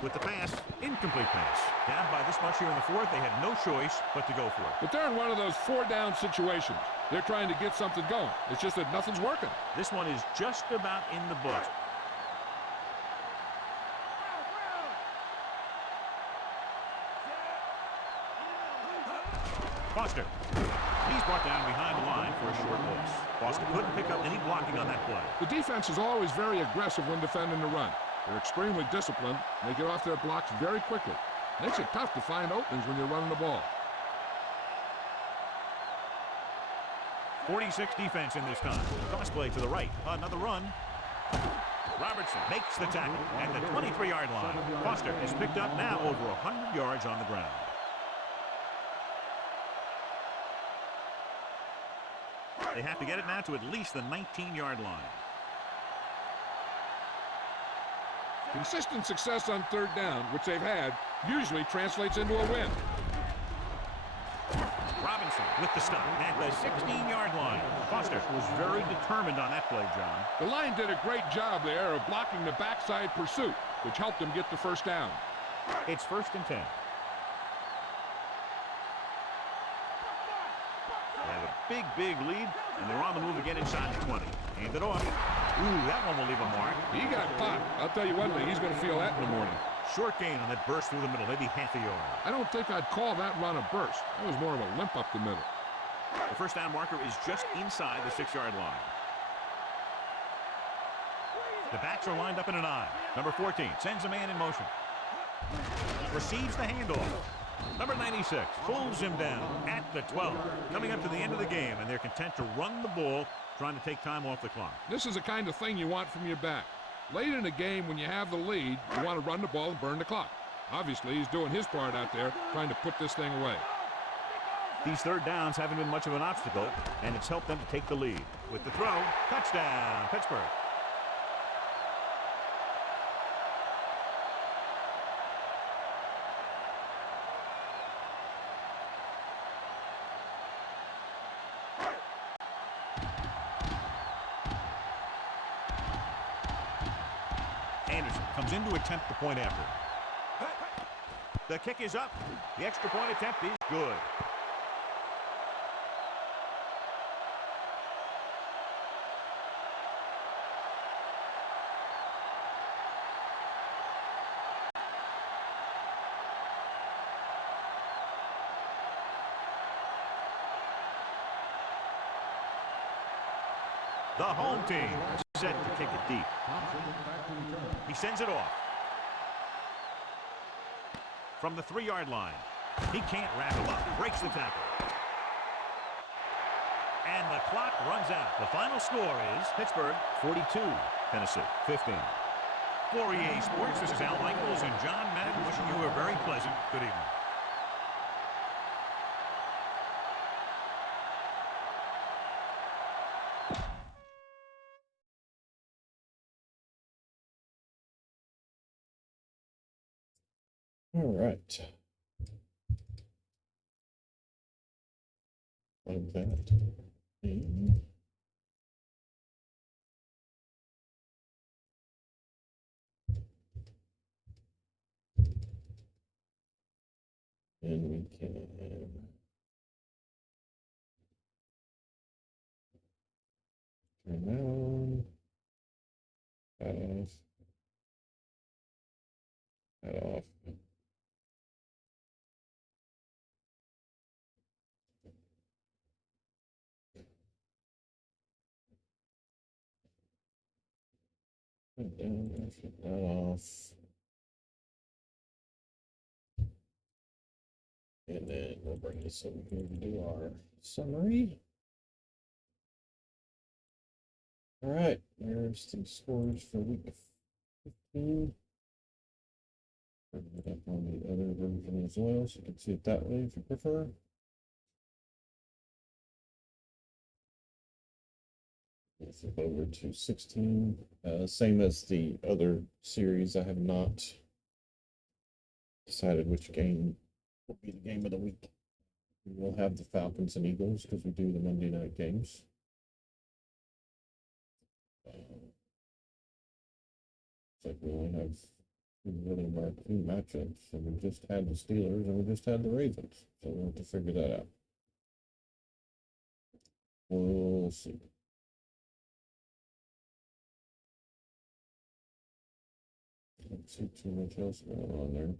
With the pass, incomplete pass. Down by this much here in the fourth, they had no choice but to go for it. But they're in one of those four-down situations. They're trying to get something going. It's just that nothing's working. This one is just about in the books. Foster. He's brought down behind the line for a short loss. Foster couldn't pick up any blocking on that play. The defense is always very aggressive when defending the run. They're extremely disciplined. They get off their blocks very quickly. Makes it tough to find openings when you're running the ball. 46 defense in this time. Cross play to the right. Another run. Robertson makes the tackle at the 23-yard line. Foster is picked up now over 100 yards on the ground. They have to get it now to at least the 19-yard line. Consistent success on third down, which they've had, usually translates into a win. Robinson with the stop at the 16-yard line. Foster was very determined on that play, John. The line did a great job there of blocking the backside pursuit, which helped them get the first down. It's 1st and 10. They have a big lead, and they're on the move again inside the 20. Hand it off. Ooh, that one will leave a mark. He got caught. I'll tell you one thing, he's going to feel that in the morning. Short gain on that burst through the middle, maybe half a yard. I don't think I'd call that run a burst. That was more of a limp up the middle. The first down marker is just inside the 6-yard line. The backs are lined up in an I. Number 14 sends a man in motion. Receives the handoff. Number 96 pulls him down at the 12. Coming up to the end of the game, and they're content to run the ball, trying to take time off the clock. This is the kind of thing you want from your back. Late in the game, when you have the lead, you want to run the ball and burn the clock. Obviously, he's doing his part out there, trying to put this thing away. These third downs haven't been much of an obstacle, and it's helped them to take the lead. With the throw, touchdown, Pittsburgh. Anderson comes in to attempt the point after. The kick is up. The extra point attempt is good. The home team set to kick it deep. He sends it off. From the 3-yard line. He can't wrap him up. Breaks the tackle. And the clock runs out. The final score is Pittsburgh 42, Tennessee 15. For EA Sports, this is Al Michaels and John Madden wishing you a very pleasant good evening. All right. Like that. And we can turn on, that off, And then we'll flip that off. And then we'll bring this over here to do our summary. All right, there's the scores for week 15. Bring it up on the other version as well, so you can see it that way if you prefer. We'll flip over to 16. Same as the other series, I have not decided which game will be the game of the week. We will have the Falcons and Eagles because we do the Monday night games. It's like we only have two really marquee matchups. So we just had the Steelers and we just had the Ravens. So we'll have to figure that out. We'll see. Don't see too much else going on there.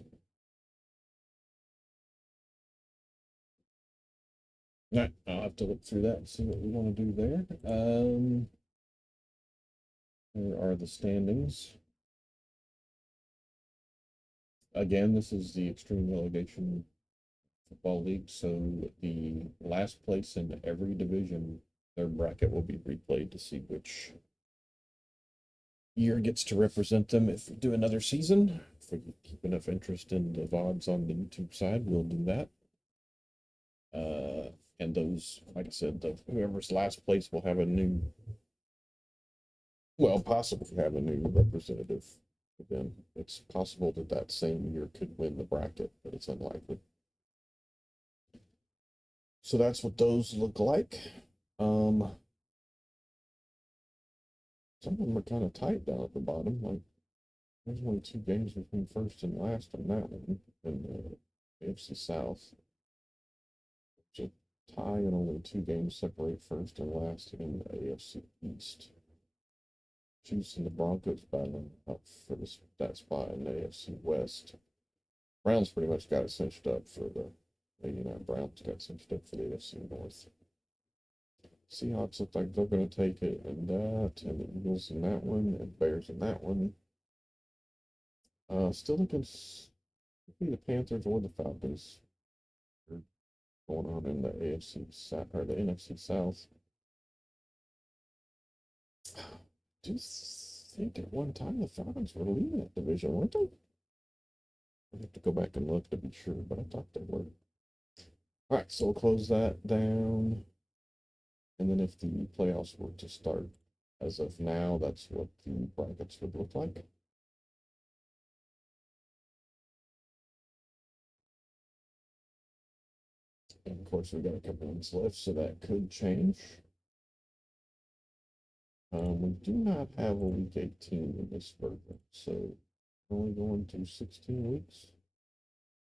All right, I'll have to look through that and see what we want to do there. Here are the standings. Again, this is the extreme relegation football league, so the last place in every division, their bracket will be replayed to see which year gets to represent them. If we do another season, if we keep enough interest in the VODs on the YouTube side, we'll do that. And those, like I said, whoever's last place will have a new, well, possibly have a new representative. Then it's possible that that same year could win the bracket, but it's unlikely. So that's what those look like. Some of them are kind of tight down at the bottom. Like there's only 2 games between first and last on that one in the AFC South. So tie and only 2 games separate first and last in the AFC East. Chiefs and the Broncos battling up for that spot in the AFC West. Browns pretty much got it cinched up for the 89. Browns got cinched up for the AFC North. Seahawks look like they're going to take it in that, and the Eagles in that one, and Bears in that one. Still looking the Panthers or the Falcons are going on in the AFC South or the NFC South. I do think at one time the Falcons were leading that division, weren't they? I have to go back and look to be sure, but I thought they were. All right, so we'll close that down. And then if the playoffs were to start as of now, that's what the brackets would look like. And of course, we got a couple ones left, so that could change. We do not have a week 18 in this version, so only going through 16 weeks.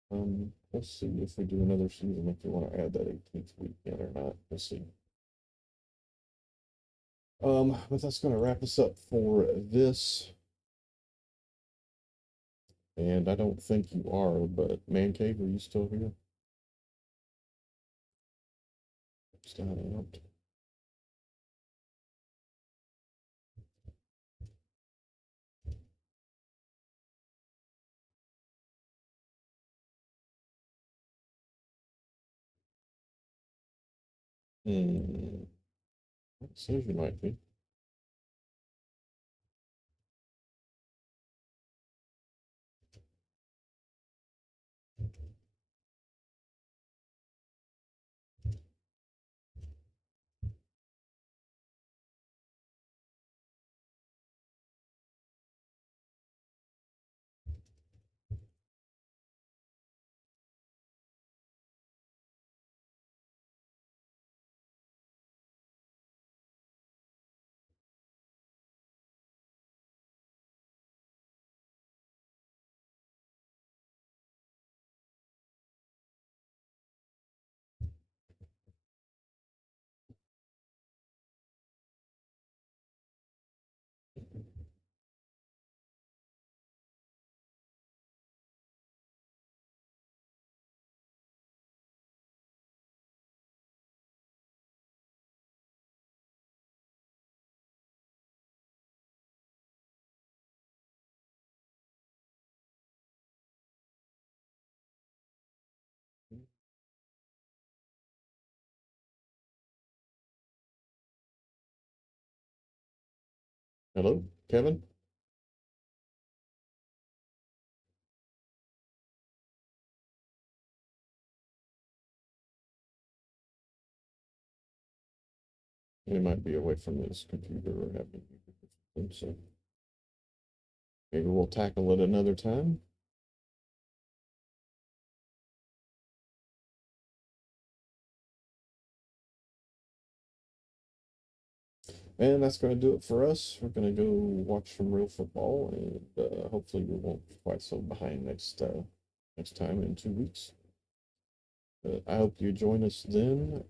We'll see if we do another season, if we want to add that 18th week in or not. We'll see. But that's going to wrap us up for this. And I don't think you are, but Man Cave, are you still here? Still out. It says you might be. Hello, Kevin? He might be away from his computer or having something, so maybe we'll tackle it another time. And that's going to do it for us. We're going to go watch some real football, and hopefully we won't be quite so behind next time in 2 weeks. I hope you join us then.